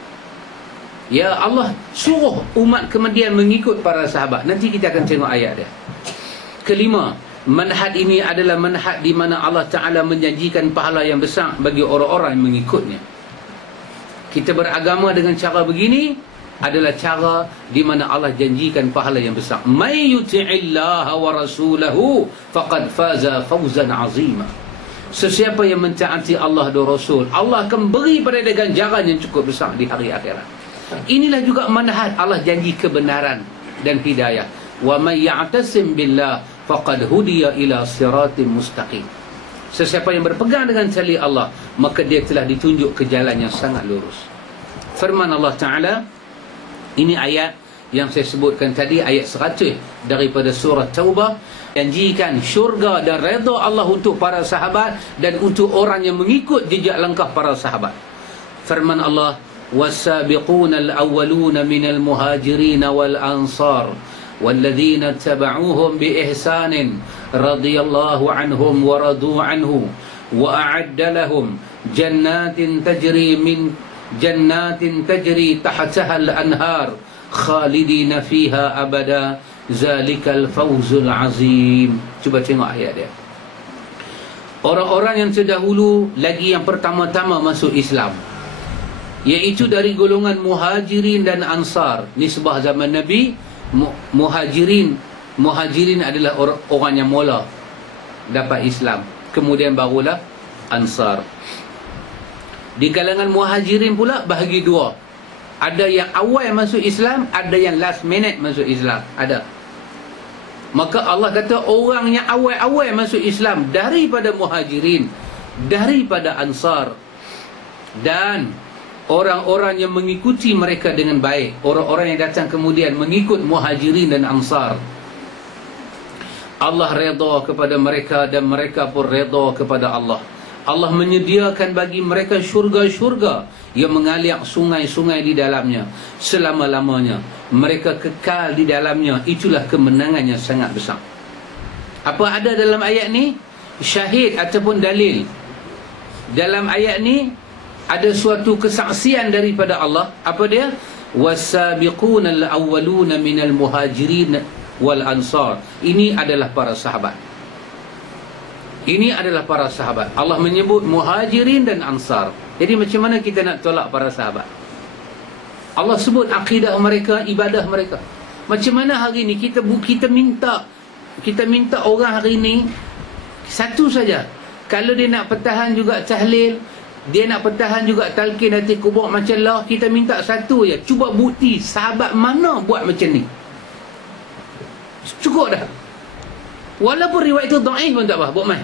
Ya Allah suruh umat kemudian mengikut para sahabat. Nanti kita akan tengok ayat dia. Kelima, manhaj ini adalah manhaj di mana Allah Ta'ala menjanjikan pahala yang besar bagi orang-orang yang mengikutnya. Kita beragama dengan cara begini adalah cara di mana Allah janjikan pahala yang besar. May yuti'illaha wa rasulahu faqad faza fawzan azima. Sesiapa yang mentaati Allah dan Rasul, Allah akan beri pada dia ganjaran yang cukup besar di hari akhirat. Inilah juga manhaj Allah janji kebenaran dan hidayah. Wa may ya'tasim billah faqad hudiya ila siratim mustaqim. Sesiapa yang berpegang dengan tali Allah, maka dia telah ditunjuk ke jalan yang sangat lurus. Firman Allah Ta'ala, ini ayat yang saya sebutkan tadi, ayat 100 daripada surah Taubah, janjikan syurga dan redha Allah untuk para sahabat dan untuk orang yang mengikut jejak langkah para sahabat. Firman Allah, was-sabiquna al-awwaluna minal muhajirin wal ansar والذين اتبعوهم بإحسان رضي الله عنهم ورضوا عنه وأعد لهم جنات تجري تحتها الأنهار خالدين فيها أبدا ذلك الفوز العظيم. Cuba tengok ayat dia. Orang-orang yang terdahulu lagi yang pertama-tama masuk Islam, iaitu dari golongan muhajirin dan ansar. Nisbah zaman Nabi, muhajirin adalah orang yang mula dapat Islam, kemudian barulah ansar. Di kalangan muhajirin pula bahagi dua, ada yang awal masuk Islam, ada yang last minute masuk Islam, ada. Maka Allah kata orang yang awal-awal masuk Islam daripada muhajirin, daripada ansar, dan orang-orang yang mengikuti mereka dengan baik, orang-orang yang datang kemudian mengikut muhajirin dan ansar, Allah redha kepada mereka dan mereka pun redha kepada Allah. Allah menyediakan bagi mereka syurga-syurga yang mengalir sungai-sungai di dalamnya selama-lamanya. Mereka kekal di dalamnya. Itulah kemenangan yang sangat besar. Apa ada dalam ayat ni? Syahid ataupun dalil. Dalam ayat ni ada suatu kesaksian daripada Allah. Apa dia? Was-sabiquna al-awwaluna minal muhajirin wal ansar. Ini adalah para sahabat. Ini adalah para sahabat. Allah menyebut muhajirin dan ansar. Jadi macam mana kita nak tolak para sahabat? Allah sebut akidah mereka, ibadah mereka. Macam mana hari ni kita minta orang hari ni satu saja. Kalau dia nak pertahan juga tahlil, dia nak pertahan juga talqin hati kubur macam lah, kita minta satu je. Cuba bukti sahabat mana buat macam ni. Cukup dah. Walaupun riwayat itu dhaif pun tak apa, buat mai.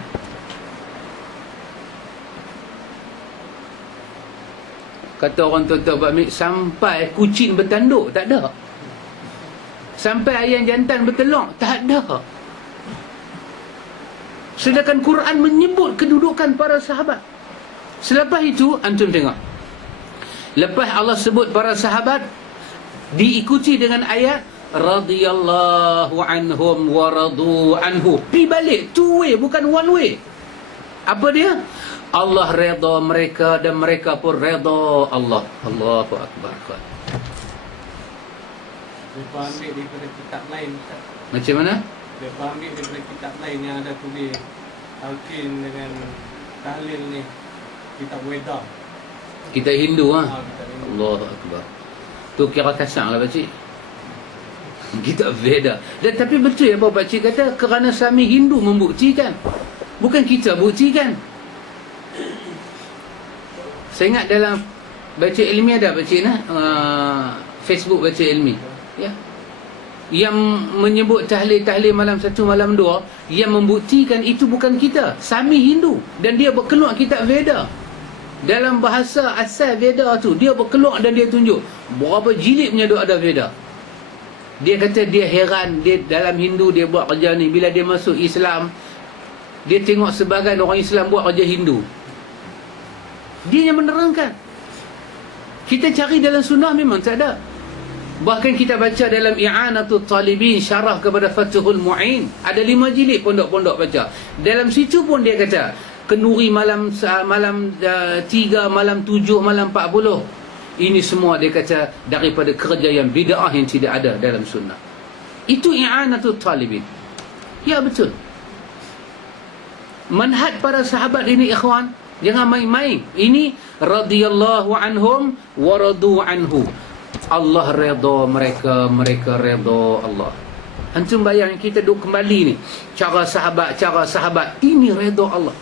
Kata orang tua-tua Pak sampai kucing bertanduk, tak ada. Sampai ayam jantan bertelur, tak ada. Sedangkan Quran menyebut kedudukan para sahabat. Selepas itu, antum tengok. Lepas Allah sebut para sahabat, diikuti dengan ayat radhiyallahu anhum wa radu anhu. Pi balik, two way, bukan one way. Apa dia? Allah redha mereka dan mereka pun redha Allah. Allahu akbar. Mereka ambil daripada kitab lain. Macam mana? Mereka ambil daripada kitab lain yang ada tulis talqin dengan tahlil ni. Kitab Weda. Kita Hindu ha? Kitab Hindu. Allahu akbar. Tu kira kasar lah pakcik. Kitab Veda. Dan tapi betul ya apa pakcik kata, kerana sami Hindu membuktikan, bukan kita buktikan. Saya ingat dalam baca ilmi ada pakcik nah, Facebook baca ilmi ya, yang menyebut tahlil malam 1 malam 2, yang membuktikan itu bukan kita, sami Hindu. Dan dia berkeluar kitab Veda. Dalam bahasa asal Veda tu, dia berkeluar dan dia tunjuk berapa jilidnya duk ada Veda. Dia kata dia heran, dia dalam Hindu dia buat kerja ni, bila dia masuk Islam dia tengok sebagian orang Islam buat kerja Hindu. Dia yang menerangkan. Kita cari dalam sunnah memang tak ada. Bahkan kita baca dalam I'anatul Talibin, syarah kepada Fathul Mu'in, ada 5 jilid pondok-pondok baca. Dalam situ pun dia kata kenuri malam 3, malam 7, malam 40, Ini semua dia kata daripada kerja yang bid'ah yang tidak ada dalam sunnah. Itu i'anatul talibin. Ya betul. Manhaj para sahabat ini ikhwan, jangan main-main. Ini radhiyallahu anhum wa radu anhu. Allah redha mereka, mereka redha Allah. Antum bayang kita duk kembali ni, cara sahabat ini redha Allah.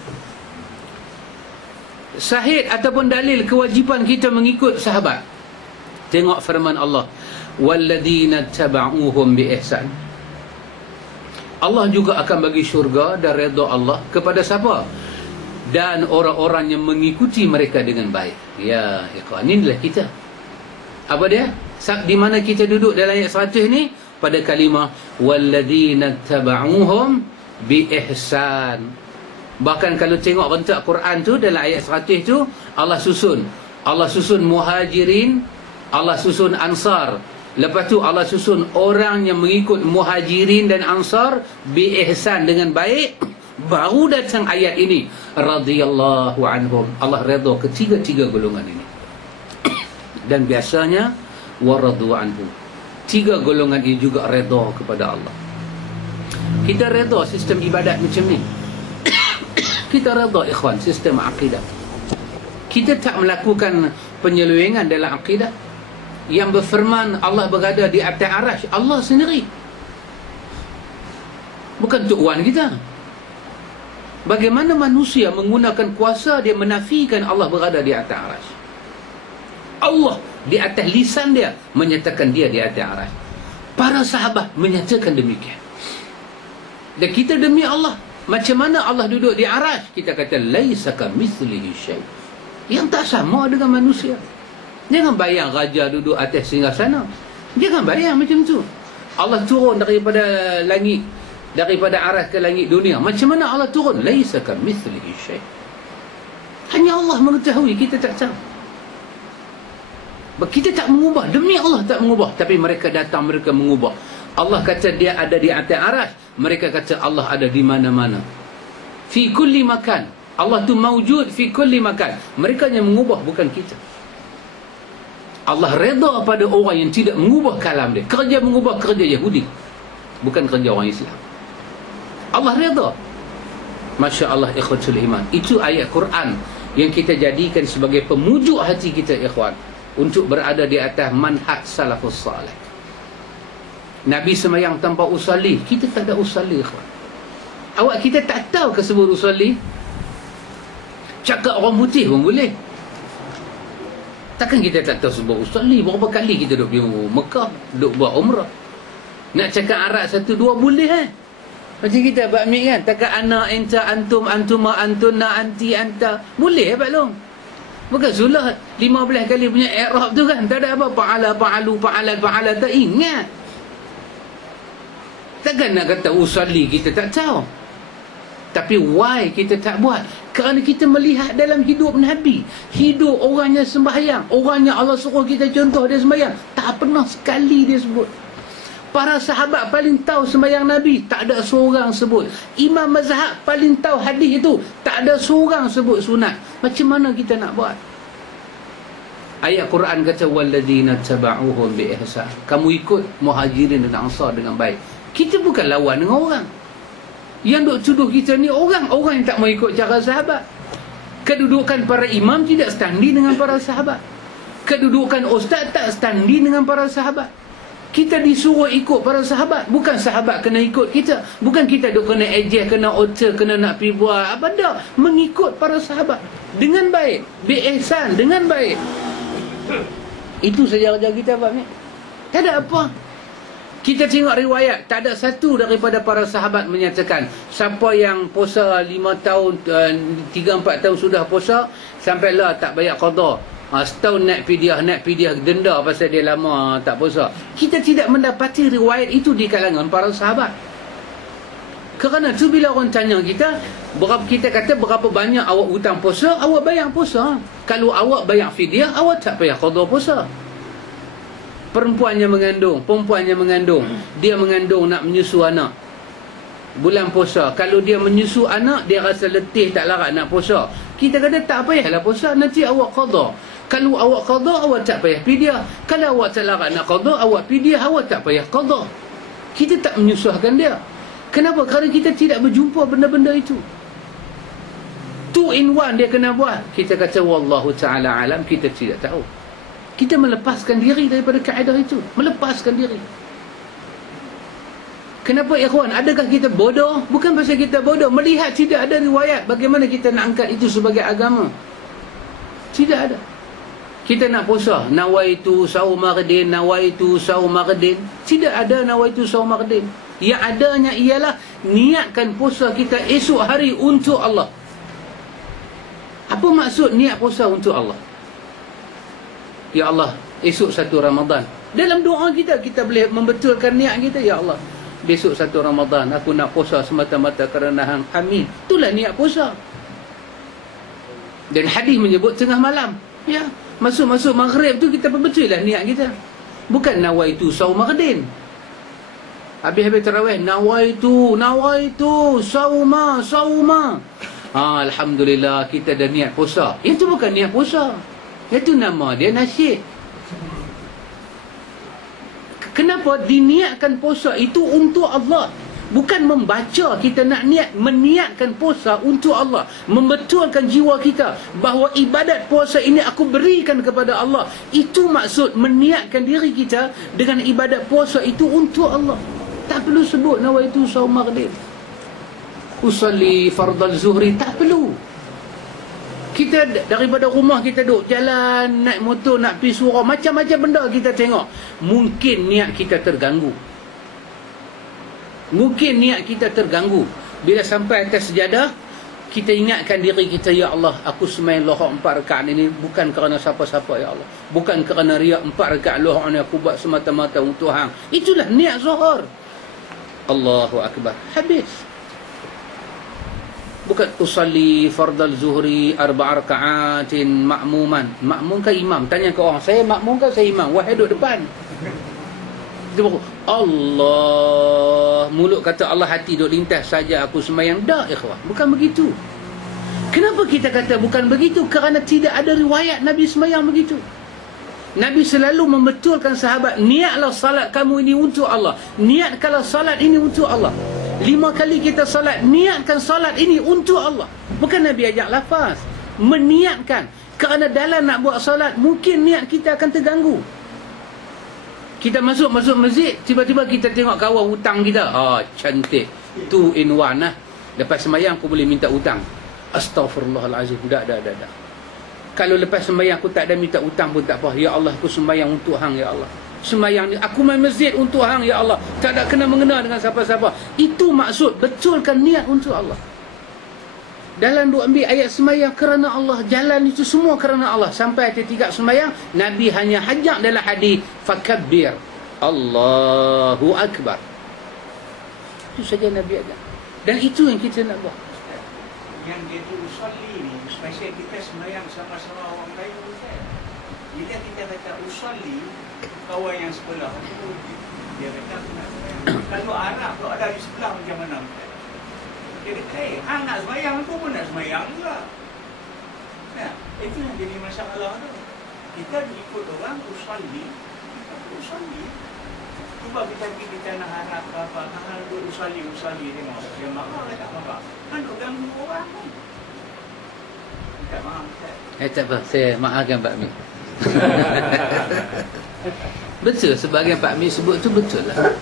Sahih ataupun dalil kewajipan kita mengikut sahabat. Tengok firman Allah, walladzina tabauhum biihsan. Allah juga akan bagi syurga dan redha Allah kepada siapa? Dan orang-orang yang mengikuti mereka dengan baik. Ya ikhwan, inilah kita. Apa dia? Di mana kita duduk dalam ayat 100 ni? Pada kalimah walladzina tabauhum biihsan. Bahkan kalau tengok rentak Quran tu dalam ayat 100 tu, Allah susun muhajirin, Allah susun ansar. Lepas tu Allah susun orang yang mengikut muhajirin dan ansar biihsan, dengan baik. Baru datang ayat ini, radhiyallahu anhum. Allah redha ketiga-tiga golongan ini. Dan biasanya waradu anhu. Tiga golongan ini juga redha kepada Allah. Kita redha sistem ibadat macam ni. Kita redha ikhwan sistem akidah. Kita tak melakukan penyelewengan dalam akidah. Yang berfirman Allah berada di atas arasy, Allah sendiri, bukan Tok Wan kita. Bagaimana manusia menggunakan kuasa dia menafikan Allah berada di atas arasy? Allah di atas lisan dia menyatakan dia di atas arasy. Para sahabat menyatakan demikian. Dan kita demi Allah, macam mana Allah duduk di arasy? Kita kata laisa kamitslihi syai'. Yang tak sama dengan manusia. Jangan bayang raja duduk atas singgasana. Jangan bayang macam tu. Allah turun daripada langit, daripada arasy ke langit dunia. Macam mana Allah turun? Laisa kamitslihi syai'. Hanya Allah mengetahui, kita tak tahu. Kita tak mengubah, demi Allah tak mengubah. Tapi mereka datang, mereka mengubah. Allah kata dia ada di atas arasy, mereka kata Allah ada di mana-mana. Fi kulli makan. Allah tu mawjud fi kulli makan. Mereka yang mengubah, bukan kita. Allah redha pada orang yang tidak mengubah kalam dia. Kerja mengubah kerja Yahudi, bukan kerja orang Islam. Allah redha. Masya Allah ikhwatul iman. Itu ayat Quran yang kita jadikan sebagai pemujuk hati kita ikhwan, untuk berada di atas manhaj salafus salih. Nabi semayang tanpa usalli, kita tak ada usalli ikhwan. Awak kita tak tahu ke sebut usalli? Cakap orang putih pun boleh. Takkan kita tak tahu sebut usalli? Berapa kali kita duduk pergi Mekah, duduk buat umrah. Nak cakap Arab satu dua boleh Macam kita Pak Mik kan, takkan ana, enta, antum, antuma, antuna, anti, anta. Boleh Pak Long? Bukan sulah 15 kali punya i'rab tu kan. Tak ada apa, fa'ala, fa'alu, fa'ala, fa'ala. Tak ingat. Takkan nak kata usalli kita tak tahu. Tapi why kita tak buat? Kerana kita melihat dalam hidup Nabi, hidup orangnya sembahyang, orangnya Allah suruh kita contoh dia sembahyang, tak pernah sekali dia sebut. Para sahabat paling tahu sembahyang Nabi, tak ada seorang sebut. Imam mazhab paling tahu hadis itu, tak ada seorang sebut sunat. Macam mana kita nak buat? Ayat Quran kata walladzina tabauhum biihsan. Kamu ikut muhajirin dan ansar dengan baik. Kita bukan lawan dengan orang. Yang duk tuduh kita ni orang yang tak mau ikut cara sahabat. Kedudukan para imam tidak standi dengan para sahabat. Kedudukan ustaz tak standi dengan para sahabat. Kita disuruh ikut para sahabat, bukan sahabat kena ikut kita. Bukan kita duk kena ejeh, kena otter, kena nak pergi buat apa dah. Mengikut para sahabat dengan baik, biihsan, dengan baik. Itu saja kerja kita Pak Mek. Tak ada apa. Kita tengok riwayat, tak ada satu daripada para sahabat menyatakan siapa yang puasa 5 tahun, 3-4 tahun sudah puasa, sampailah tak bayar qada. Setahun naik fidyah denda pasal dia lama tak puasa. Kita tidak mendapati riwayat itu di kalangan para sahabat. Kerana tu bila orang tanya kita, kita kata berapa banyak awak hutang puasa, awak bayar puasa. Kalau awak bayar fidyah, awak tak payah qada puasa. Perempuannya mengandung, dia mengandung nak menyusu anak bulan puasa. Kalau dia menyusu anak, dia rasa letih tak larat nak puasa, kita kata tak payahlah puasa, nanti awak qada. Kalau awak qada, awak tak payah fidyah. Kalau awak tak larat nak qada, awak fidyah, awak tak payah qada. Kita tak menyusahkan dia. Kenapa? Kerana kita tidak berjumpa benda-benda itu. 2 in 1 dia kena buat. Kita kata wallahu ta'ala alam, kita tidak tahu. Kita melepaskan diri daripada kaedah itu. Melepaskan diri. Kenapa ikhwan? Adakah kita bodoh? Bukan pasal kita bodoh. Melihat tidak ada riwayat, bagaimana kita nak angkat itu sebagai agama? Tidak ada. Kita nak puasa, nawaitu saumardin, nawaitu saumardin. Tidak ada nawaitu saumardin. Yang adanya ialah niatkan puasa kita esok hari untuk Allah. Apa maksud niat puasa untuk Allah? Ya Allah, esok 1 Ramadan. Dalam doa kita boleh membetulkan niat kita. Ya Allah, besok 1 Ramadan aku nak puasa semata-mata kerana Hang. Amin. Itulah niat puasa. Dan hadis menyebut tengah malam. Ya, masuk maghrib tu kita perbetul lah niat kita. Bukan nawaitu saumardin. Habis-habis tarawih, nawaitu sauma. Alhamdulillah, kita dah niat puasa. Itu bukan niat puasa. Itu nama dia nasyid. Kenapa diniatkan puasa itu untuk Allah? Bukan membaca, kita nak meniatkan puasa untuk Allah. Membetulkan jiwa kita bahawa ibadat puasa ini aku berikan kepada Allah. Itu maksud meniatkan diri kita dengan ibadat puasa itu untuk Allah. Tak perlu sebut nawaitu saumardin, usalli fardal zuhri, tak perlu. Kita daripada rumah kita duduk jalan, naik motor, nak pergi surau, macam-macam benda kita tengok. Mungkin niat kita terganggu. Bila sampai atas sejadah, kita ingatkan diri kita, ya Allah, aku sembahyang lohar 4 rakaat ini bukan kerana siapa-siapa, ya Allah. Bukan kerana riak, 4 rakaat lohar ini aku buat semata-mata untuk Hang. Itulah niat zuhur. Allahu Akbar. Habis. Bukan usalli fardal zuhri 4 rakaatin ma'muman. Makmum ke imam? Tanya ke orang, saya makmum ke saya imam? Wahai duduk depan. Dia baru Allah, mulut kata Allah, hati duduk lintas saja aku sembahyang. Dah ikhwah, bukan begitu. Kenapa kita kata bukan begitu? Kerana tidak ada riwayat Nabi sembahyang begitu. Nabi selalu membetulkan sahabat, niatlah salat kamu ini untuk Allah. Niatkanlah salat ini untuk Allah. 5 kali kita salat, niatkan salat ini untuk Allah. Bukan Nabi ajak lafaz, meniatkan. Kerana dalam nak buat salat, mungkin niat kita akan terganggu. Kita masuk masjid, tiba-tiba kita tengok kawan hutang kita. Cantik, 2 in 1 lah. Lepas sembahyang aku boleh minta hutang. Astaghfirullahalazim. Dah. Kalau lepas sembahyang aku tak ada minta hutang pun tak apa. Ya Allah, aku sembahyang untuk Hang, ya Allah. Sembahyang ni aku main masjid untuk Hang, ya Allah. Tak ada kena mengena dengan siapa-siapa. Itu maksud betulkan niat untuk Allah. Dalam duk ambil ayat sembahyang kerana Allah, jalan itu semua kerana Allah. Sampai ayat 3 sembahyang, Nabi hanya hajak dalam hadis fakabbir Allahu Akbar. Itu saja Nabi ajak. Dan itu yang kita nak buat. Yang dia tu usalli ni, spesial kita sembahyang sama-sama orang lain. Bila kita kata usalli, kawan yang sebelah tu, dia kata aku nak sembahyang. Kalau Arab tu ada di sebelah macam mana? Dia kata, Hang nak sembahyang, aku pun nak sembahyang juga. Nah, itu yang jadi masalah tu. Kita ikut orang usalli. Cuba kita nak harap apa, hang duk usalli tengok. Dia marah ke tak marah? Hang duk ganggu orang pun. Tak faham, Ustaz? Tak apa, saya maafkan Pak Mi. Betul, sebahagian Pak Mi sebut tu betul lah.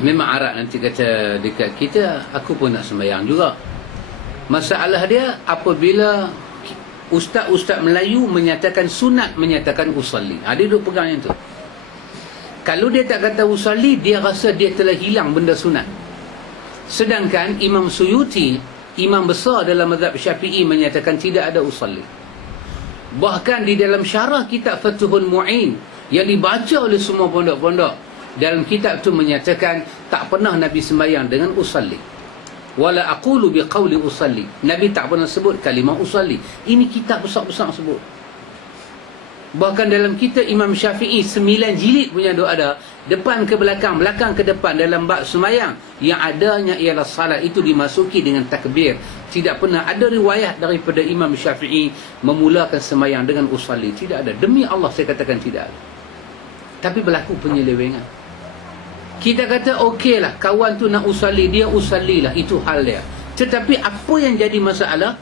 Memang Arab nanti kata dekat kita, aku pun nak sembahyang juga. Masalah dia apabila ustaz-ustaz Melayu menyatakan sunat, menyatakan usalli. Dia duduk pegang yang tu. Kalau dia tak kata usalli, dia rasa dia telah hilang benda sunat. Sedangkan Imam Suyuti, imam besar dalam mazhab Syafi'i, menyatakan tidak ada usalli. Bahkan di dalam syarah kitab Fathul Mu'in yang dibaca oleh semua pondok-pondok, dalam kitab itu menyatakan tak pernah Nabi sembahyang dengan usalli. Wala aqulu biqauli usalli. Nabi tak pernah sebut kalimah usalli. Ini kitab besar-besar sebut. Bahkan dalam kitab Imam Syafi'i 9 jilid punya doa ada, depan ke belakang, belakang ke depan dalam bab sembahyang, yang adanya ialah salat itu dimasuki dengan takbir. Tidak pernah ada riwayat daripada Imam Syafi'i memulakan sembahyang dengan usalli. Tidak ada. Demi Allah saya katakan tidak ada. Tapi berlaku penyelewengan. Kita kata okeylah, kawan tu nak usalli, dia usallilah, itu hal dia. Tetapi apa yang jadi masalah,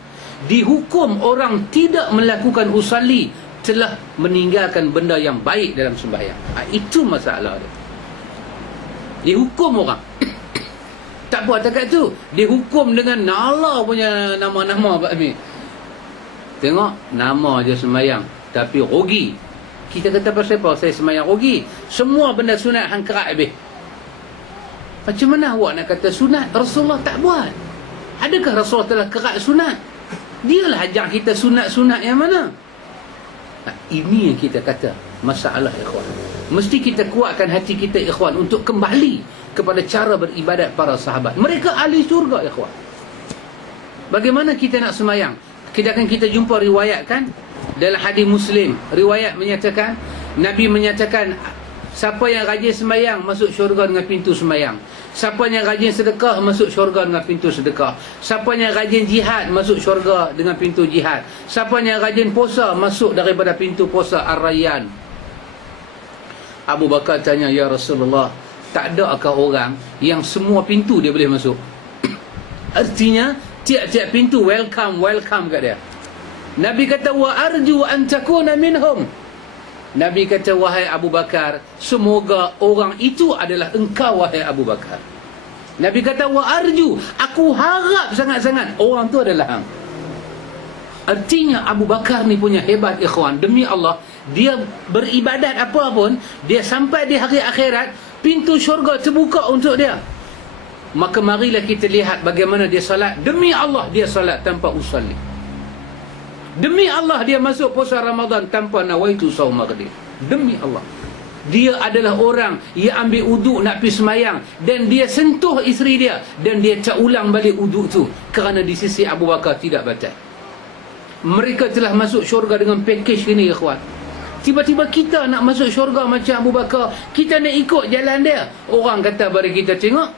dihukum orang tidak melakukan usalli telah meninggalkan benda yang baik dalam sembahyang. Itu masalah dia. Dihukum orang. Tak buat dekat tu, dihukum dengan Allah punya nama-nama Pak Amir. Tengok, nama je sembahyang, tapi rugi. Kita kata pasal apa saya sembahyang rugi? Semua benda sunat hang kerat habis. Macam mana awak nak kata sunat? Rasulullah tak buat. Adakah Rasulullah telah kerat sunat? Dialah ajar kita sunat-sunat yang mana? Ini yang kita kata masalah, ikhwan. Mesti kita kuatkan hati kita, ikhwan, untuk kembali kepada cara beribadat para sahabat. Mereka ahli syurga, ikhwan. Bagaimana kita nak sembahyang? Kita jumpa riwayat kan, dalam hadis Muslim, riwayat menyatakan, Nabi menyatakan, siapa yang rajin sembahyang masuk syurga dengan pintu sembahyang. Siapa yang rajin sedekah masuk syurga dengan pintu sedekah. Siapa yang rajin jihad masuk syurga dengan pintu jihad. Siapa yang rajin puasa masuk daripada pintu puasa Ar-Rayyan. Abu Bakar tanya, ya Rasulullah, tak ada akah orang yang semua pintu dia boleh masuk? Artinya tiap-tiap pintu welcome kat dia. Nabi kata, wa arju an takuna minhum. Nabi kata, wahai Abu Bakar, semoga orang itu adalah engkau, wahai Abu Bakar. Nabi kata, wa arju, aku harap sangat-sangat orang tu adalah hang. Artinya Abu Bakar ni punya hebat, ikhwan. Demi Allah, dia beribadat apa pun, dia sampai di hari akhirat, pintu syurga terbuka untuk dia. Maka marilah kita lihat bagaimana dia salat. Demi Allah, dia salat tanpa usalli. Demi Allah, dia masuk puasa Ramadan tanpa nawaitu saum maghrib. Demi Allah, dia adalah orang yang ambil uduk nak pergi semayang, dan dia sentuh isteri dia, dan dia tak ulang balik uduk tu, kerana di sisi Abu Bakar tidak batal. Mereka telah masuk syurga dengan pakej ini, ikhwan. Tiba-tiba kita nak masuk syurga macam Abu Bakar, kita nak ikut jalan dia. Orang kata pada kita, tengok,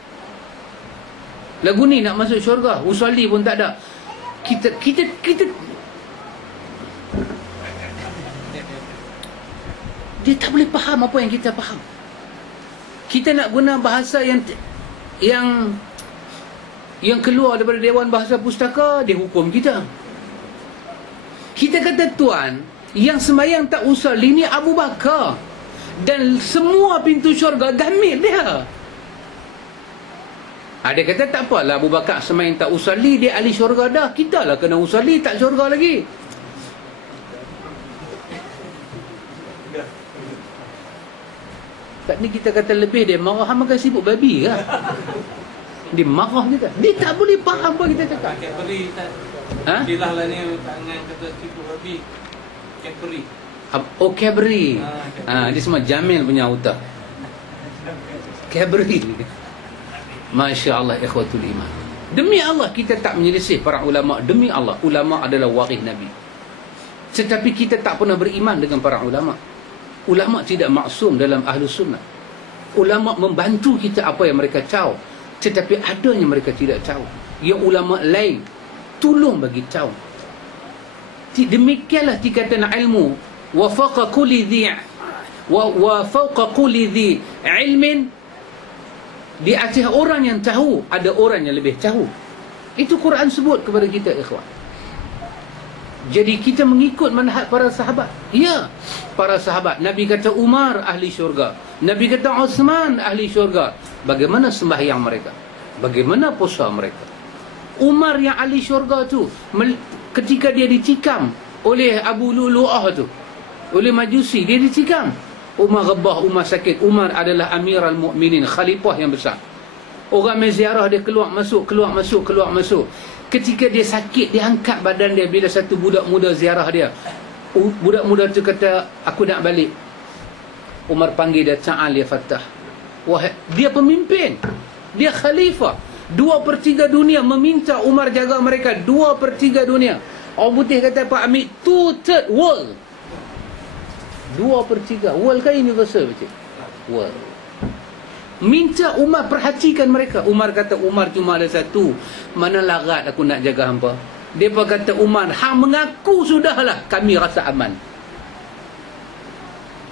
lagu ni nak masuk syurga, usalli pun tak ada. Kita dia tak boleh faham apa yang kita faham. Kita nak guna bahasa yang keluar daripada Dewan Bahasa Pustaka, dia hukum kita. Kita kata, tuan, yang sembahyang tak usalli ni Abu Bakar, dan semua pintu syurga gamit dia. Dia kata, tak apalah, Abu Bakar sembahyang tak usalli, dia ahli syurga dah. Kita lah kena usalli, tak syurga lagi. Kat ni kita kata lebih, dia marah, makan sibuk babi ke? Dia marah kita. Dia tak boleh faham apa kita cakap. Cadbury tak. Istilah lah ni tangan kata sibuk babi. Cadbury. Oh, Cadbury. Dia semua Jamil punya utah. Cadbury. Masya Allah, ikhwatul iman. Demi Allah, kita tak menyelisih para ulama. Demi Allah, ulama adalah waris Nabi. Tetapi kita tak pernah beriman dengan para ulama. Ulama tidak maksum dalam Ahlus Sunnah. Ulama membantu kita apa yang mereka tahu, tetapi ada yang mereka tidak tahu, yang ulama lain tolong bagi tahu. Demikianlah dikatakan ilmu wa fawqa kulli dhi ilmin, di atas orang yang tahu ada orang yang lebih tahu. Itu Quran sebut kepada kita, ikhwan. Jadi kita mengikut manhaj para sahabat. Ya, para sahabat. Nabi kata Umar ahli syurga, Nabi kata Uthman ahli syurga. Bagaimana sembahyang mereka? Bagaimana puasa mereka? Umar yang ahli syurga tu, ketika dia ditikam oleh Abu Lu'lu'ah tu, oleh Majusi, dia ditikam. Umar rebah, Umar sakit. Umar adalah Amirul Mukminin, khalifah yang besar. Orang main ziarah dia keluar masuk. Ketika dia sakit, dia angkat badan dia. Bila satu budak muda ziarah dia, budak muda tu kata, aku nak balik. Umar panggil dia, Ta'al ya Fattah. Wahai, dia pemimpin, dia khalifah. 2/3 dunia meminta Umar jaga mereka. 2/3 dunia. Orang putih kata, Pak Amir, 2/3 world. 2/3 world kan universal pakcik? World. Minta Umar perhatikan mereka. Umar kata, Umar cuma ada satu, mana larat aku nak jaga hampa. Mereka kata, Umar, hang mengaku sudahlah, kami rasa aman.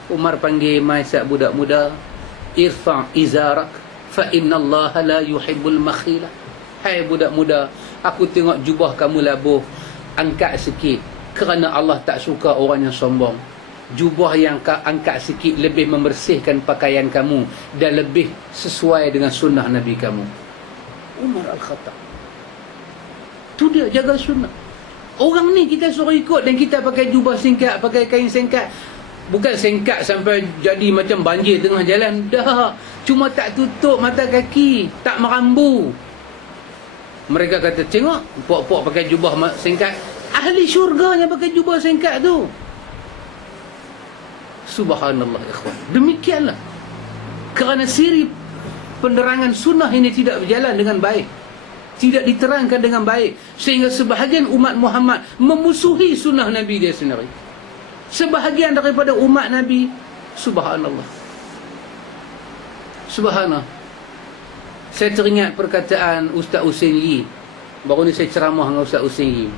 Umar panggil maisak budak muda, irfa' izarak fa inna Allah la yuhibbul makhila. Hai budak muda, aku tengok jubah kamu labuh, angkat sikit, kerana Allah tak suka orang yang sombong. Jubah yang angkat sikit lebih membersihkan pakaian kamu dan lebih sesuai dengan sunnah Nabi kamu. Umar Al-Khattab, tu dia jaga sunnah. Orang ni kita suruh ikut dan kita pakai jubah singkat, pakai kain singkat. Bukan singkat sampai jadi macam banjir tengah jalan. Dah, cuma tak tutup mata kaki, tak merambu. Mereka kata, tengok puak-puak pakai jubah singkat, ahli syurga yang pakai jubah singkat tu. Subhanallah ikhwan. Demikianlah, kerana siri penerangan sunnah ini tidak berjalan dengan baik, tidak diterangkan dengan baik, sehingga sebahagian umat Muhammad memusuhi sunnah Nabi dia sendiri. Sebahagian daripada umat Nabi, subhanallah, subhanallah. Saya teringat perkataan Ustaz Husin Yi. Baru ni saya ceramah dengan Ustaz Husin Yi.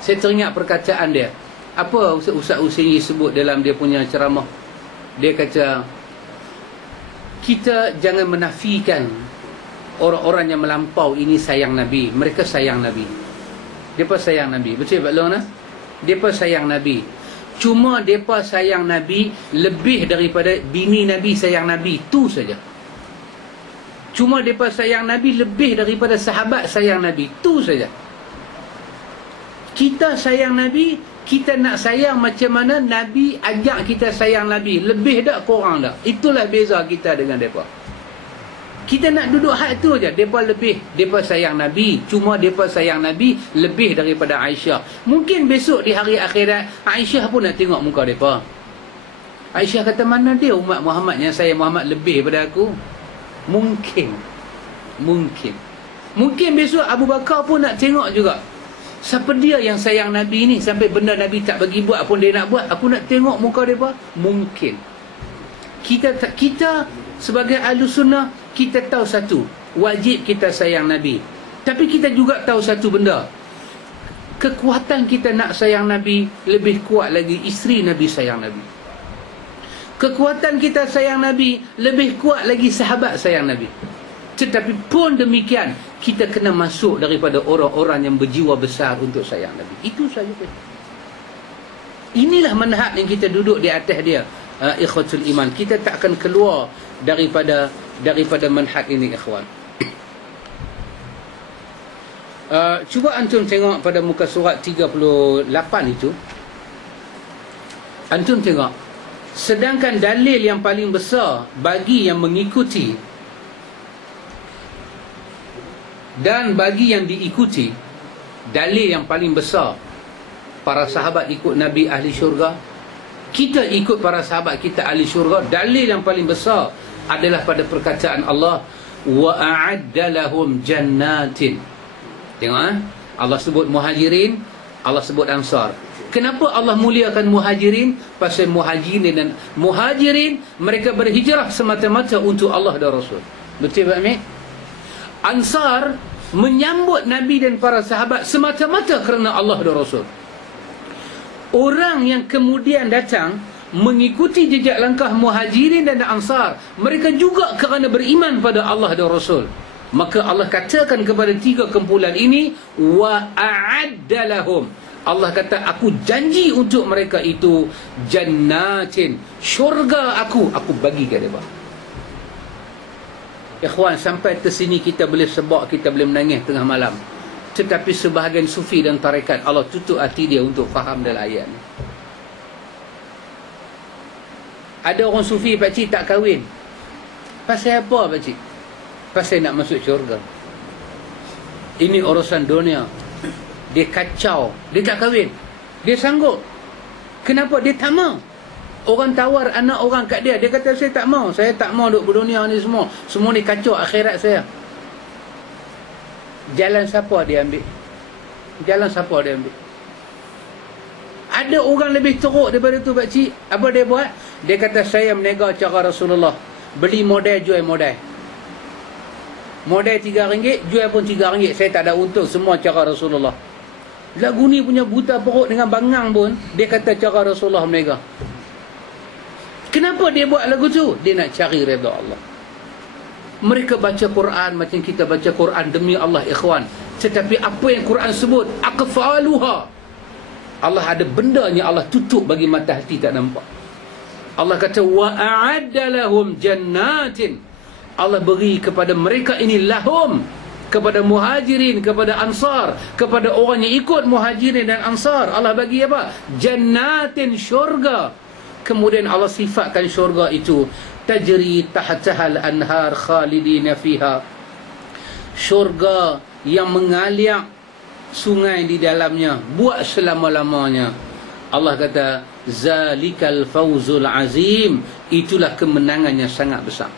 Saya teringat perkataan dia. Apa Ustaz Husin Yi sebut dalam dia punya ceramah? Dia kata, kita jangan menafikan orang-orang yang melampau ini sayang Nabi. Mereka sayang Nabi. Mereka sayang Nabi. Betul Pak Long? Mereka sayang Nabi. Cuma mereka sayang Nabi lebih daripada bini Nabi sayang Nabi. Itu saja. Cuma mereka sayang Nabi lebih daripada sahabat sayang Nabi. Itu saja. Kita sayang Nabi, kita nak sayang macam mana Nabi ajak kita sayang Nabi. Lebih tak, korang tak. Itulah beza kita dengan mereka. Kita nak duduk hak tu aja. Mereka lebih, mereka sayang Nabi. Cuma mereka sayang Nabi lebih daripada Aisyah. Mungkin besok di hari akhirat, Aisyah pun nak tengok muka mereka. Aisyah kata, mana dia umat Muhammad yang sayang Muhammad lebih daripada aku? Mungkin. Mungkin besok Abu Bakar pun nak tengok juga. Siapa dia yang sayang Nabi ni, sampai benda Nabi tak bagi buat pun dia nak buat. Aku nak tengok muka mereka. Mungkin. Kita sebagai Ahlus Sunnah, kita tahu satu, wajib kita sayang Nabi. Tapi kita juga tahu satu benda, kekuatan kita nak sayang Nabi lebih kuat lagi isteri Nabi sayang Nabi. Kekuatan kita sayang Nabi lebih kuat lagi sahabat sayang Nabi. Tetapi pun demikian, kita kena masuk daripada orang-orang yang berjiwa besar untuk sayang Nabi. Itu saja. Inilah manhaj yang kita duduk di atas dia, ikhwatul iman. Kita tak akan keluar daripada manhaj ini, ikhwan. Cuba antum tengok pada muka surat 38 itu. Antum tengok, sedangkan dalil yang paling besar bagi yang mengikuti dan bagi yang diikuti, dalil yang paling besar, para sahabat ikut Nabi ahli syurga, kita ikut para sahabat kita ahli syurga. Dalil yang paling besar adalah pada perkataan Allah, wa a'adda lahum jannatin. Tengok, Allah sebut muhajirin, Allah sebut ansar. Kenapa Allah muliakan muhajirin? Pasal muhajirin mereka berhijrah semata-mata untuk Allah dan Rasul. Betul tak, Mek? Ansar menyambut Nabi dan para sahabat semata-mata kerana Allah dan Rasul. Orang yang kemudian datang mengikuti jejak langkah muhajirin dan ansar, mereka juga kerana beriman pada Allah dan Rasul. Maka Allah katakan kepada tiga kumpulan ini, wa a'adda lahum. Allah kata, aku janji untuk mereka itu jannatin, syurga aku bagi ke mereka. Ikhwan, sampai ke sini kita boleh sebab, kita boleh menangis tengah malam. Tetapi sebahagian sufi dan tarekat, Allah tutup hati dia untuk faham dalam ayat ni. Ada orang sufi pakcik tak kahwin. Pasal apa pakcik? Pasal nak masuk syurga. Ini urusan dunia. Dia kacau, dia tak kahwin. Dia sanggup. Kenapa? Dia tak mau. Orang tawar anak orang kat dia, dia kata saya tak mau duduk berdunia ni semua. Semua ni kacau akhirat saya. Jalan siapa dia ambil? Ada orang lebih teruk daripada tu pakcik. Apa dia buat? Dia kata, saya menega cara Rasulullah. Beli model, jual model. Model RM3, jual pun RM3. Saya tak ada untung, semua cara Rasulullah. Lagu ni punya buta perut dengan bangang pun, dia kata cara Rasulullah menega. Kenapa dia buat lagu tu? Dia nak cari redha Allah. Mereka baca Quran macam kita baca Quran, demi Allah ikhwan. Tetapi apa yang Quran sebut, aqfaluha, Allah ada benda yang Allah tutup bagi mata hati tak nampak. Allah kata wa a'adda lahum jannatin, Allah beri kepada mereka ini lahum, kepada muhajirin, kepada ansar, kepada orang yang ikut muhajirin dan ansar, Allah bagi apa? Jannatin, syurga. Kemudian Allah sifatkan syurga itu tajri tahtahal anhar khalidina fiha, syurga yang mengalir sungai di dalamnya buat selama-lamanya. Allah kata zalikal fawzul azim, itulah kemenangan yang sangat besar.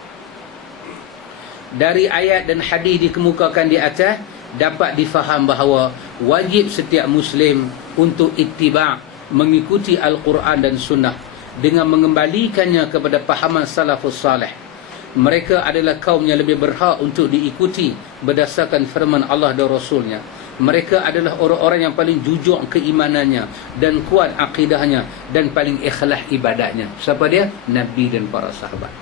Dari ayat dan hadis dikemukakan di atas dapat difaham bahawa wajib setiap Muslim untuk ittiba', mengikuti Al-Quran dan Sunnah dengan mengembalikannya kepada pahaman salafus salih. Mereka adalah kaum yang lebih berhak untuk diikuti berdasarkan firman Allah dan Rasulnya. Mereka adalah orang-orang yang paling jujur keimanannya dan kuat akidahnya dan paling ikhlas ibadatnya. Siapa dia? Nabi dan para sahabat.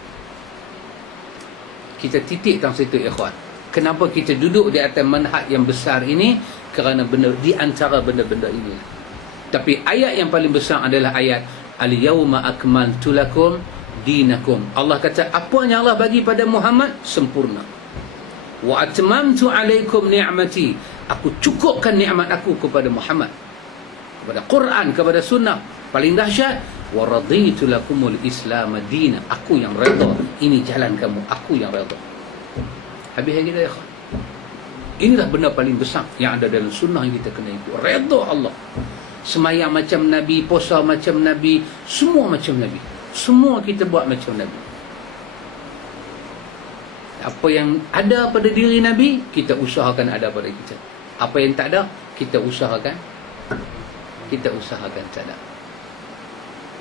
Kita titik tang situ ikhwan. Kenapa kita duduk di atas manhaj yang besar ini? Kerana benda di antara benda-benda ini. Tapi ayat yang paling besar adalah ayat al-yawma akmaltu lakum dinakum. Allah kata apa yang Allah bagi pada Muhammad sempurna. Wa atmamtu alaikum ni'mati, aku cukupkan nikmat aku kepada Muhammad, kepada Quran, kepada sunnah. Paling dahsyat, wa raditu lakumul islam dinan, aku yang redha, ini jalan kamu, aku yang redha. Habis lagi dah ya. Inilah benda paling besar yang ada dalam sunnah yang kita kena ikut. Redha Allah. Semayang macam Nabi, puasa macam Nabi, semua macam Nabi. Semua kita buat macam Nabi. Apa yang ada pada diri Nabi, kita usahakan ada pada kita. Apa yang tak ada, kita usahakan tak ada.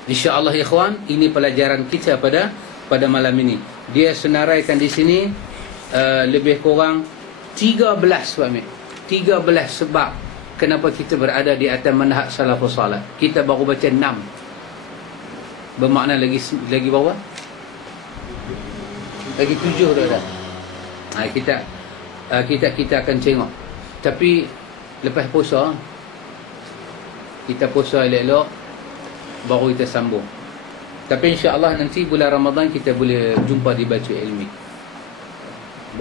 InsyaAllah ikhwan, ini pelajaran kita pada malam ini. Dia senaraikan di sini lebih kurang 13 sebab kenapa kita berada di atas manhaj salafus salih. Kita baru baca 6. Bermakna lagi berapa? Lagi 7 dah. Kita akan tengok. Tapi lepas puasa, kita puasa elok-elok, baru kita sambung. Tapi insya-Allah nanti bulan Ramadan kita boleh jumpa di Batu Ilmi.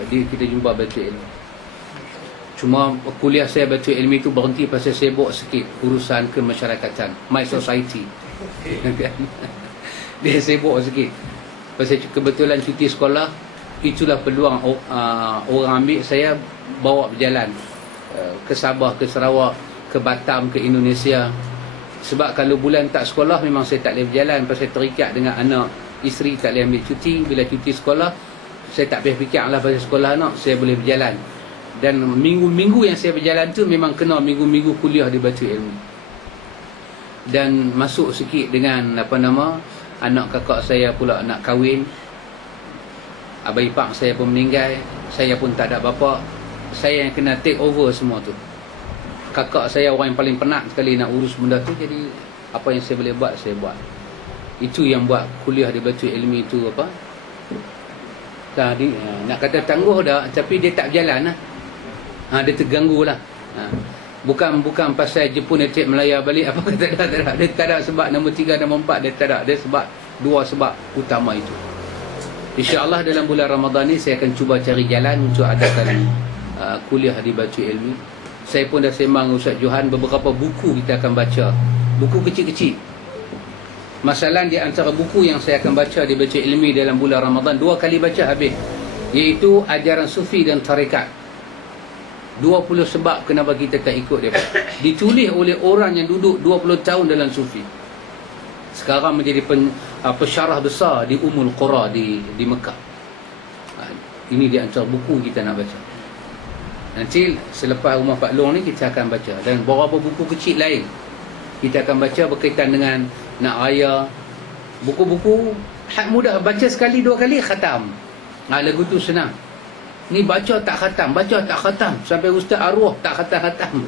Jadi kita jumpa Batu Ilmi. Cuma kuliah saya Batu Ilmi tu berhenti pasal sibuk sikit urusan kemasyarakatan, my society. Dia sibuk sikit. Pasal kebetulan cuti sekolah, itulah peluang orang ambil saya bawa berjalan ke Sabah, ke Sarawak, ke Batam, ke Indonesia. Sebab kalau bulan tak sekolah memang saya tak boleh berjalan, pasal terikat dengan anak, isteri tak boleh ambil cuti. Bila cuti sekolah, saya tak payah fikirlah pasal sekolah anak, saya boleh berjalan. Dan minggu-minggu yang saya berjalan tu memang kena minggu-minggu kuliah di Batu Ilmi. Dan masuk sikit dengan anak kakak saya pula nak kahwin, abang ipar saya pun meninggal, saya pun tak ada bapa, saya yang kena take over semua tu. Kakak saya orang yang paling penat sekali nak urus benda tu, jadi apa yang saya boleh buat, saya buat. Itu yang buat kuliah di Batu Ilmi itu tadi nak kata tangguh dah, tapi dia tak berjalan lah. Dia terganggu lah. Bukan pasal Jepun attack Melaya balik apa, tak ada. Dia tak ada sebab nombor 3, nombor 4, dia tak ada. Dia sebab 2 sebab utama itu. InsyaAllah dalam bulan Ramadan ni saya akan cuba cari jalan untuk adakan kuliah di Batu Ilmi. Saya pun dah sembang Ustaz Johan, beberapa buku kita akan baca. Buku kecil-kecil. Masalah di antara buku yang saya akan baca di Batu Ilmi dalam bulan Ramadan, 2 kali baca habis, iaitu Ajaran Sufi dan Tarikat. 20 sebab kenapa kita tak ikut dia. Ditulis oleh orang yang duduk 20 tahun dalam Sufi. Sekarang menjadi pesyarah besar di Ummul Qura di Mekah. Ini di antara buku kita nak baca. Nanti selepas rumah Pak Long ni kita akan baca. Dan beberapa buku kecil lain. Kita akan baca berkaitan dengan nak raya. Buku-buku hak mudah, baca sekali 2 kali khatam. Lagu tu senang. Ni baca tak khatam, baca tak khatam, sampai ustaz arwah tak khatam-khatam.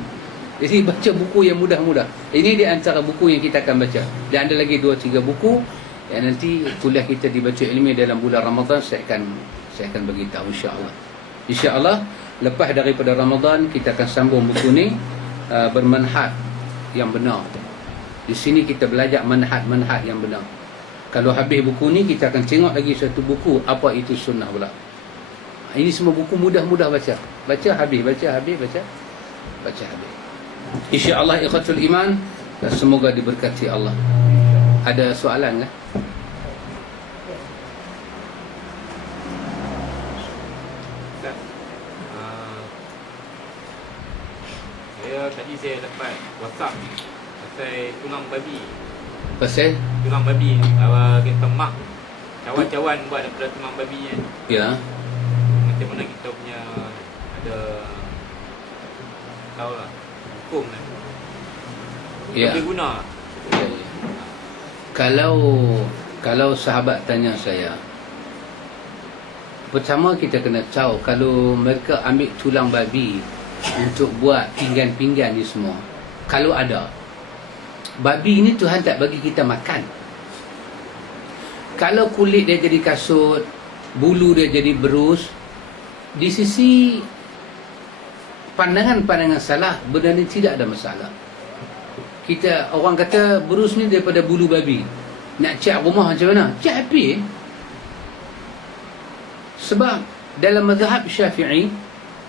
Jadi baca buku yang mudah-mudah. Ini di antara buku yang kita akan baca. Dan ada lagi 2-3 buku yang nanti kuliah kita dibaca ilmiah dalam bulan Ramadan. Saya akan beritahu insya-Allah. Insya-Allah lepas daripada Ramadan kita akan sambung buku ni, bermanhaj yang benar. Di sini kita belajar manhaj yang benar. Kalau habis buku ni kita akan tengok lagi satu buku, apa itu sunnah pula. Ini semua buku mudah-mudah baca. Baca habis, baca habis, baca habis. Insya-Allah ikhwatul iman, semoga diberkati Allah. Ada soalan kan? Tadi saya dapat WhatsApp pasal tulang babi. Pasal? Tulang babi, kita mak cawan-cawan buat daripada tulang babi kan. Ya. Macam mana kita punya ada tahu lah hukum kan. Ya. Boleh guna. Ya, ya. Kalau sahabat tanya saya, pertama kita kena tahu kalau mereka ambil tulang babi untuk buat pinggan-pinggan ni semua, kalau ada babi ni Tuhan tak bagi kita makan. Kalau kulit dia jadi kasut, bulu dia jadi berus, di sisi pandangan-pandangan salah, benda ni tidak ada masalah. Kita, orang kata berus ni daripada bulu babi, nak cat rumah macam mana? Cat api. Sebab dalam mazhab Syafi'i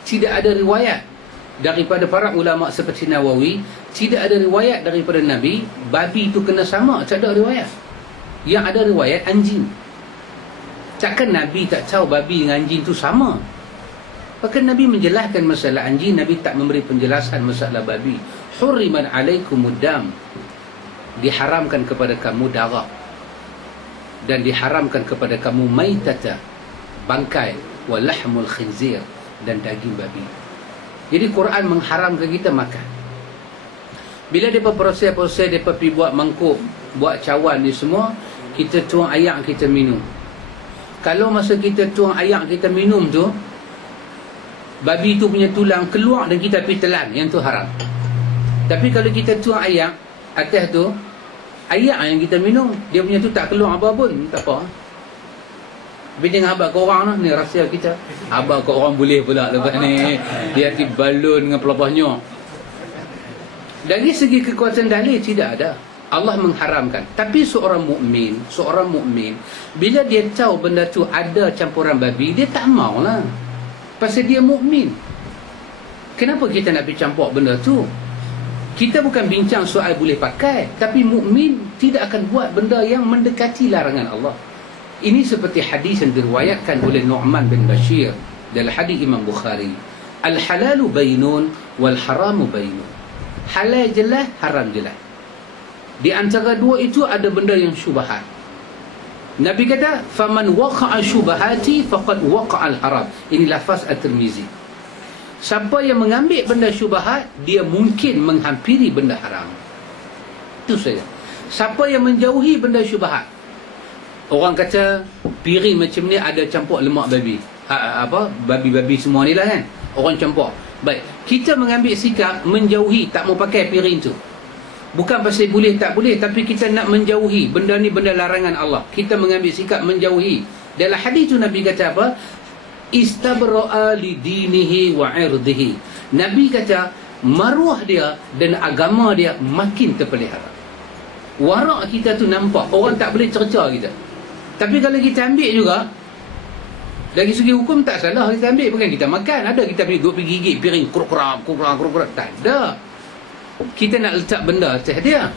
tidak ada riwayat daripada para ulama seperti Nawawi, tidak ada riwayat daripada Nabi babi itu kena sama, tak ada riwayat. Yang ada riwayat anjing. Takkan Nabi tak tahu babi dengan anjing itu sama? Bahkan Nabi menjelaskan masalah anjing, Nabi tak memberi penjelasan masalah babi. Hurriman alaikumud dam, diharamkan kepada kamu darah, dan diharamkan kepada kamu maitata, bangkai, walahmul khinzir, dan daging babi. Jadi Quran mengharamkan kita makan. Bila mereka proses-proses, mereka pergi buat mangkuk, buat cawan ni semua, kita tuang ayak, kita minum. Kalau masa kita tuang ayak, kita minum tu, babi tu punya tulang keluar dan kita pergi telan, yang tu haram. Tapi kalau kita tuang ayak, atas tu ayak yang kita minum, dia punya tu tak keluar apa pun, tak apa. Tapi jangan habaq ke orang lah, ni rahsia kita. Habaq ke orang boleh pula lepas ni. Dia hati balon dengan pelapahnya. Dari segi kekuatan dalil tidak ada. Allah mengharamkan. Tapi seorang mukmin, bila dia tahu benda tu ada campuran babi, dia tak mau lah. Pasal dia mukmin. Kenapa kita nak pergi campur benda tu? Kita bukan bincang soal boleh pakai, tapi mukmin tidak akan buat benda yang mendekati larangan Allah. Ini seperti hadis yang diriwayatkan oleh Nu'man bin Bashir dalam hadis Imam Bukhari. Al-halalu bainun wal haramu bainun. Halal jelas, haram jelas. Di antara dua itu ada benda yang syubhat. Nabi kata, "Faman waqa'a syubhati faqad waqa'al haram." Ini lafaz At-Tirmizi. Siapa yang mengambil benda syubhat, dia mungkin menghampiri benda haram. Itu saja. Siapa yang menjauhi benda syubhat, orang kata piring macam ni ada campur lemak babi, babi-babi semua ni lah kan, orang campur. Baik, kita mengambil sikap menjauhi, tak mau pakai piring tu. Bukan pasal boleh tak boleh, tapi kita nak menjauhi benda ni, benda larangan Allah. Kita mengambil sikap menjauhi. Dalam hadis tu Nabi kata apa? Istabra'a li dinihi wa irdihi. Nabi kata maruah dia dan agama dia makin terpelihara. Warak kita tu nampak, orang tak boleh cerca kita. Tapi kalau kita ambil juga, dari segi hukum tak salah kita ambil. Bukan kita makan, ada kita pergi gigit piring, kurang, tak ada. Kita nak letak benda atas dia.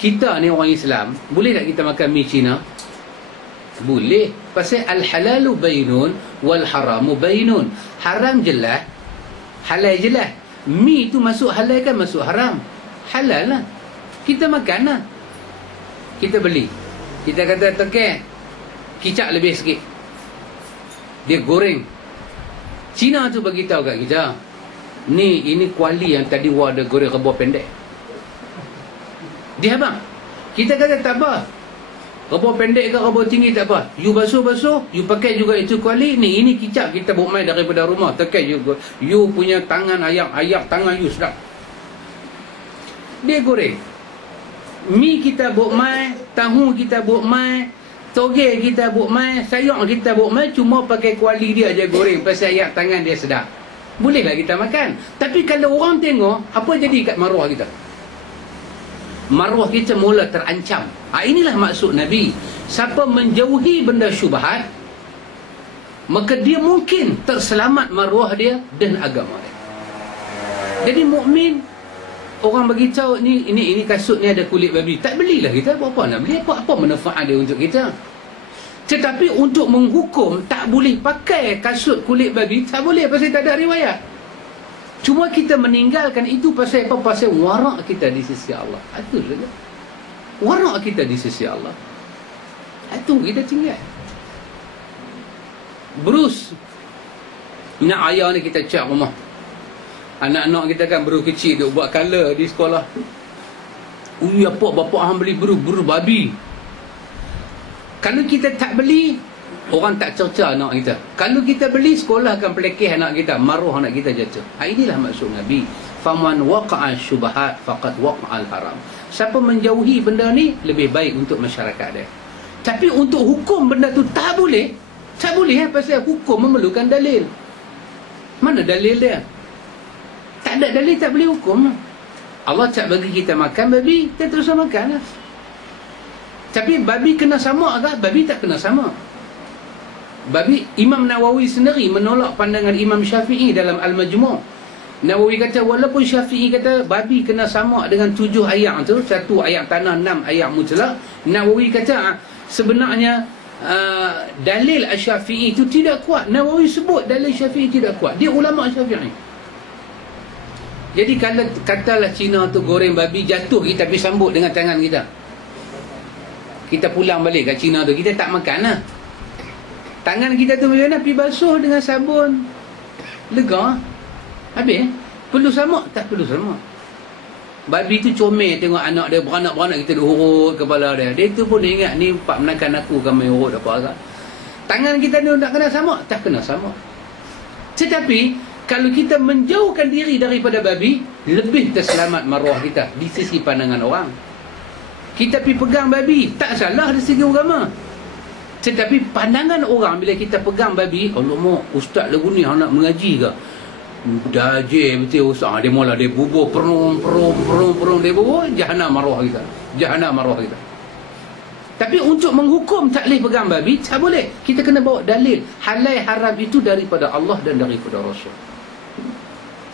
Kita ni orang Islam, boleh tak kita makan mi Cina? Boleh. Pasal al-halalu bainun wal haramu bainun. Haram jelas, halal jelas. Mi tu masuk halal kan masuk haram? Halal lah. Kita makan lah. Kita beli, kita kata tekeh, kicap lebih sikit, dia goreng. Cina tu bagi tahu kat kita, ini kuali yang tadi ada goreng rebus pendek. Dia bang, kita kata tak apa, rebus pendek ke rebus tinggi tak apa, you basuh-basuh, you pakai juga itu kuali ni, ini kicap kita bawa mai daripada rumah, tekan juga you punya tangan, ayak tangan you sedap. Dia goreng mi kita bawa mai, tahu kita bawa mai, toge kita bawa mai, sayur kita bawa mai, cuma pakai kuali dia aja goreng pasal ayak tangan dia sedap. Bolehlah kita makan. Tapi kalau orang tengok, apa jadi kat maruah kita? Maruah kita mula terancam. Inilah maksud Nabi. Siapa menjauhi benda syubhat, maka dia mungkin terselamat maruah dia dan agama dia. Jadi mukmin, orang beritahu ini kasut ni ada kulit babi, tak belilah kita. Apa nak beli? Apa manfaat dia untuk kita? Tetapi untuk menghukum tak boleh pakai kasut kulit babi, tak boleh pasal tak ada riwayat. Cuma kita meninggalkan itu pasal apa? Pasal warak kita di sisi Allah. Itu saja. Warak kita di sisi Allah. Itu kita tinggal. Bruce, nak ayah ni kita cak rumah. Anak-anak kita kan baru kecil duk buat color di sekolah. Ui apa bapak hang beli buru babi. Kalau kita tak beli, orang tak cerca anak kita. Kalau kita beli, sekolah akan pelekeh anak kita, maruah anak kita jatuh. Inilah maksud Nabi. Faman waqa'a syubhat faqad waqa'al haram. Siapa menjauhi benda ni, lebih baik untuk masyarakat dia. Tapi untuk hukum benda tu tak boleh. Tak boleh pasal hukum memerlukan dalil. Mana dalil dia? Tak ada dalil, tak boleh hukum. Allah tak bagi kita makan babi, kita terus makan lah. Tapi babi kena sama ke? Babi tak kena sama. Babi, Imam Nawawi sendiri menolak pandangan Imam Syafi'i dalam Al-Majmu'. Nawawi kata, walaupun Syafi'i kata babi kena sama dengan 7 ayat tu, 1 ayat tanah, 6 ayat mutlak, Nawawi kata sebenarnya dalil Syafi'i itu tidak kuat. Nawawi sebut dalil Syafi'i tidak kuat. Dia ulama Syafi'i. Jadi kalau katalah Cina tu goreng babi, jatuh kita pergi sambut dengan tangan kita, kita pulang balik kat Cina tu, kita tak makan lah. Tangan kita tu macam mana? Pergi basuh dengan sabun, lega. Habis perlu sama? Tak perlu sama. Babi tu comel tengok anak dia beranak-beranak, kita duk urut kepala dia. Dia tu pun ingat ni pak menakan aku kan main urut apa agak. Tangan kita ni nak kena sama? Tak kena sama. Tetapi kalau kita menjauhkan diri daripada babi, lebih terselamat maruah kita di sisi pandangan orang. Kita pergi pegang babi, tak salah dari segi agama. Tetapi pandangan orang bila kita pegang babi, alamak, ustaz lagu ni nak mengaji ke? Dajil betul ustaz. Dia mula dia bubuh perung, dia bubuh, jahanam maruah kita. Jahanam maruah kita. Tapi untuk menghukum tak boleh pegang babi, tak boleh. Kita kena bawa dalil. Halal haram itu daripada Allah dan daripada Rasul.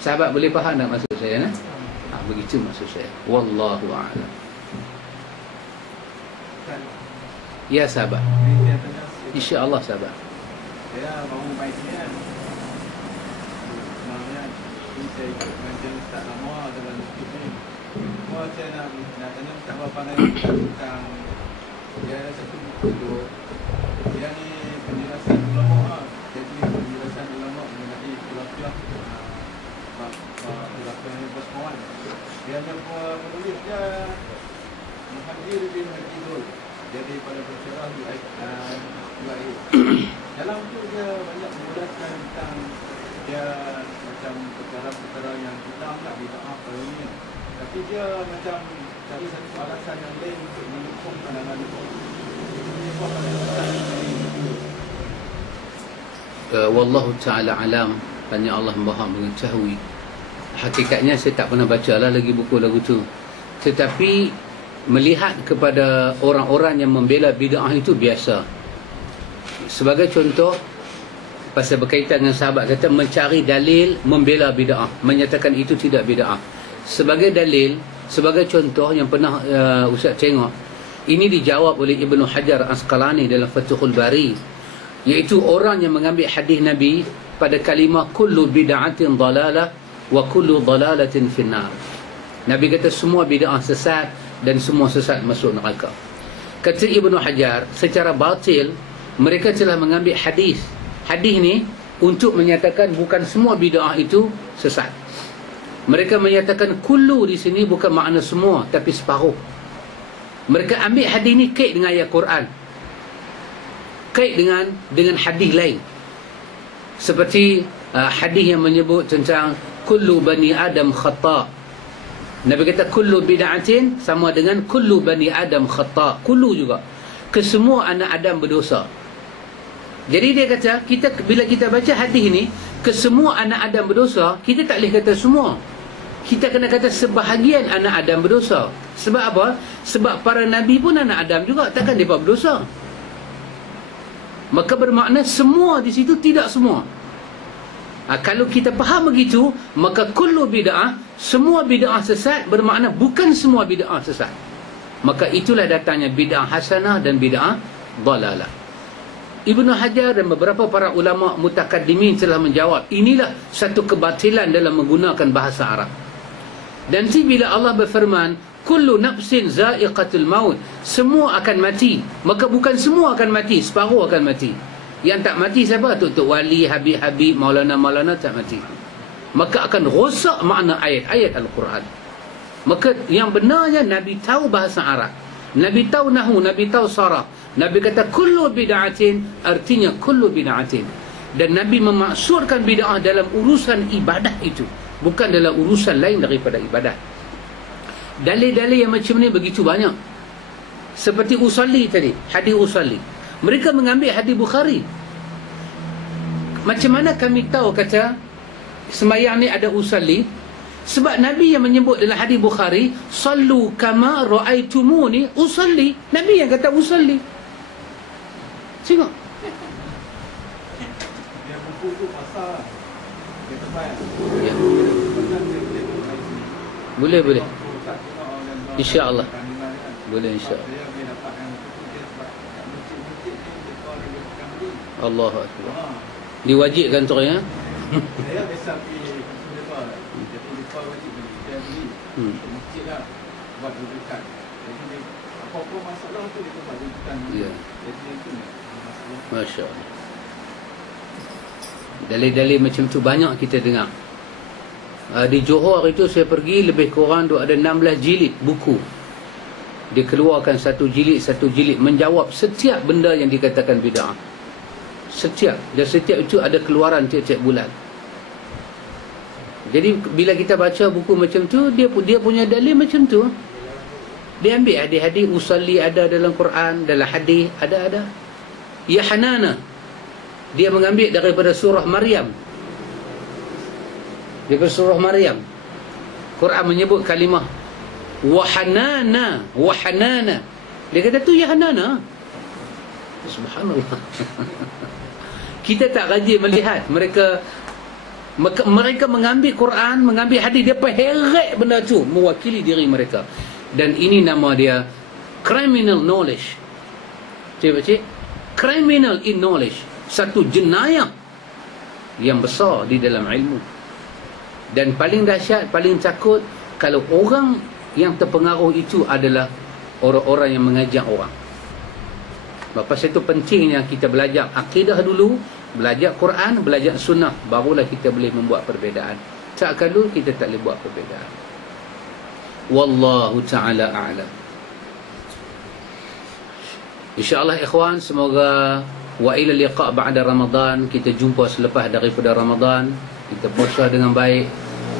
Sahabat boleh faham tak maksud saya? Begitu maksud saya. Wallahu a'lam. Ya sahabat, insya-Allah sahabat. Saya baru baik ni kan. Sebenarnya saya ikut macam tak lama dalam hidup ni. Saya nak tanya tak apa pandangan tentang dia ada satu buku. Dia ni penjelasan ulama. Jadi penjelasan ulama mengenai khilafah khilafah Utsman. Dia ada menulis dia Muhammad bin Abdul. Jadi pada bercerah dalam tu dia banyak menguraikan tentang dia macam perkara-perkara yang kita tak bid'ah pada ini. Tapi dia macam cari satu alasan yang lain untuk mendukung pandangan itu. Wallahu ta'ala alam. Tanya Allah Maha mengetahui. Hakikatnya saya tak pernah baca lah lagi buku lagu tu. Tetapi melihat kepada orang-orang yang membela bid'ah itu biasa. Sebagai contoh, pasal berkaitan dengan sahabat kata mencari dalil membela bid'ah, menyatakan itu tidak bid'ah. Sebagai dalil, sebagai contoh yang pernah Ustaz tengok, ini dijawab oleh Ibnu Hajar Asqalani dalam Fathul Bari, iaitu orang yang mengambil hadis Nabi pada kalimah kullu bid'atin dalalah wa kullu dalalatin finnar. Nabi kata semua bid'ah sesat dan semua sesat masuk neraka. Kata Ibnu Hajar, secara batil mereka telah mengambil hadis ni untuk menyatakan bukan semua bid'ah itu sesat. Mereka menyatakan kullu di sini bukan makna semua, tapi separuh. Mereka ambil hadis ni kait dengan ayat Quran, kait dengan hadis lain. Seperti hadis yang menyebut tentang kullu bani Adam khata'. Nabi kata kullu bid'atin sama dengan kullu bani Adam khata'. Kullu juga, kesemua anak Adam berdosa. Jadi dia kata, bila kita baca hadis ni, kesemua anak Adam berdosa, kita tak boleh kata semua. Kita kena kata sebahagian anak Adam berdosa. Sebab apa? Sebab para nabi pun anak Adam juga, takkan mereka berdosa. Maka bermakna semua di situ, tidak semua. Kalau kita faham begitu, maka kullu bid'ah, semua bid'ah sesat, bermakna bukan semua bid'ah sesat. Maka itulah datangnya bid'ah hasanah dan bid'ah dalalah. Ibnu Hajar dan beberapa para ulama mutakaddimin telah menjawab, inilah satu kebatilan dalam menggunakan bahasa Arab. Dan bila Allah berfirman kullu nafsin za'iqatul maut, semua akan mati, maka bukan semua akan mati, separuh akan mati. Yang tak mati siapa? Tok Wali, Habib-Habib, Maulana tak mati. Maka akan rosak makna ayat-ayat Al-Quran. Maka yang benarnya Nabi tahu bahasa Arab, Nabi tahu nahu, Nabi tahu sarah. Nabi kata kullu bid'atin, artinya kullu bid'atin. Dan Nabi memaksudkan bid'ah dalam urusan ibadah itu, bukan dalam urusan lain daripada ibadah. Dalil-dalil yang macam ni begitu banyak. Seperti usalli tadi, hadis usalli. Mereka mengambil hadis Bukhari. Macam mana kami tahu kata sembahyang ni ada usalli? Sebab Nabi yang menyebut dalam hadis Bukhari, sallu kama ra'aitumuni usalli. Nabi yang kata usalli. Tengok. Dia buku tu pasal dia terbayang. Ya. Boleh. InsyaAllah. Boleh insyaAllah. Allahu Akbar. Diwajibkan tu ya. Saya biasa pergi Sulepa. Dia Sulepa wajib beli. Dia beli. Masjid lah. Buat rujukan. Jadi apa-apa masalah tu dia buat rujukan. Ya. Jadi itu masalah. Masya Allah. Dalil-dalil macam tu banyak kita dengar. Di Johor itu saya pergi, lebih kurang ada 16 jilid buku. Dia keluarkan satu jilid menjawab setiap benda yang dikatakan bid'ah. Setiap itu ada keluaran tiap-tiap bulan. Jadi bila kita baca buku macam tu, dia punya dalil macam tu. Dia ambil hadis-hadis usalli ada dalam Quran, dalam hadis ada. Ya Hanana, dia mengambil daripada surah Maryam. Daripada surah Maryam, Quran menyebut kalimah wahanana. Dia kata tu ya Hanana. Subhanallah. Kita tak rajin melihat mereka mengambil Quran, mengambil hadis, dia perheret benda tu mewakili diri mereka. Dan ini nama dia criminal knowledge. Cik, criminal in knowledge, satu jenayah yang besar di dalam ilmu. Dan paling dahsyat, paling takut kalau orang yang terpengaruh itu adalah orang-orang yang mengajak orang. Lepas itu pentingnya kita belajar akidah dulu, belajar Quran, belajar sunnah, barulah kita boleh membuat perbezaan. Tak kalau kita tak boleh buat perbezaan. Wallahu ta'ala a'lam. InsyaAllah ikhwan, semoga wa ila liqa' ba'da Ramadan, kita jumpa selepas daripada Ramadan. Kita puasa dengan baik,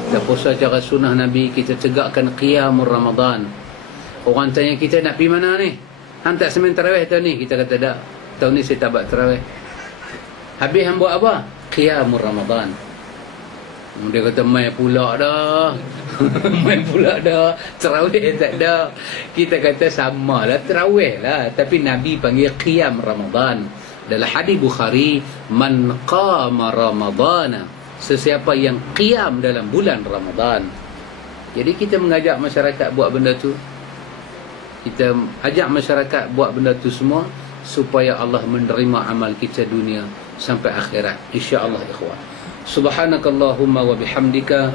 kita puasa cara sunnah Nabi, kita tegakkan qiyamul Ramadan. Orang tanya kita nak pergi mana ni? Hang tak semen tarawih tahun ni? Kita kata tak, tahun ni saya tak buat tarawih. Habis hang buat apa? Qiyamul Ramadan. Dia kata main pula dah. Main pula dah, tarawih tak ada. Kita kata sama lah, tarawih lah, tapi Nabi panggil qiyam Ramadan. Dalam hadis Bukhari, man qama Ramadana, sesiapa yang qiyam dalam bulan Ramadan. Jadi kita mengajak masyarakat buat benda tu. Kita ajak masyarakat buat benda tu semua supaya Allah menerima amal kita dunia sampai akhirat, insya-Allah ikhwan. Subhanakallahumma wa bihamdika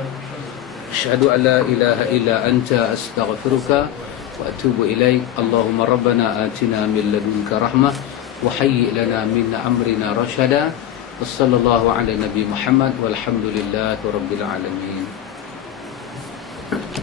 asyhadu an la ilaha illa anta astaghfiruka wa atubu ilaik. Allahumma rabbana atina min ladunka rahmah wa hayyi lana min amrina rashada. Wassallallahu ala nabi Muhammad walhamdulillahi rabbil alamin.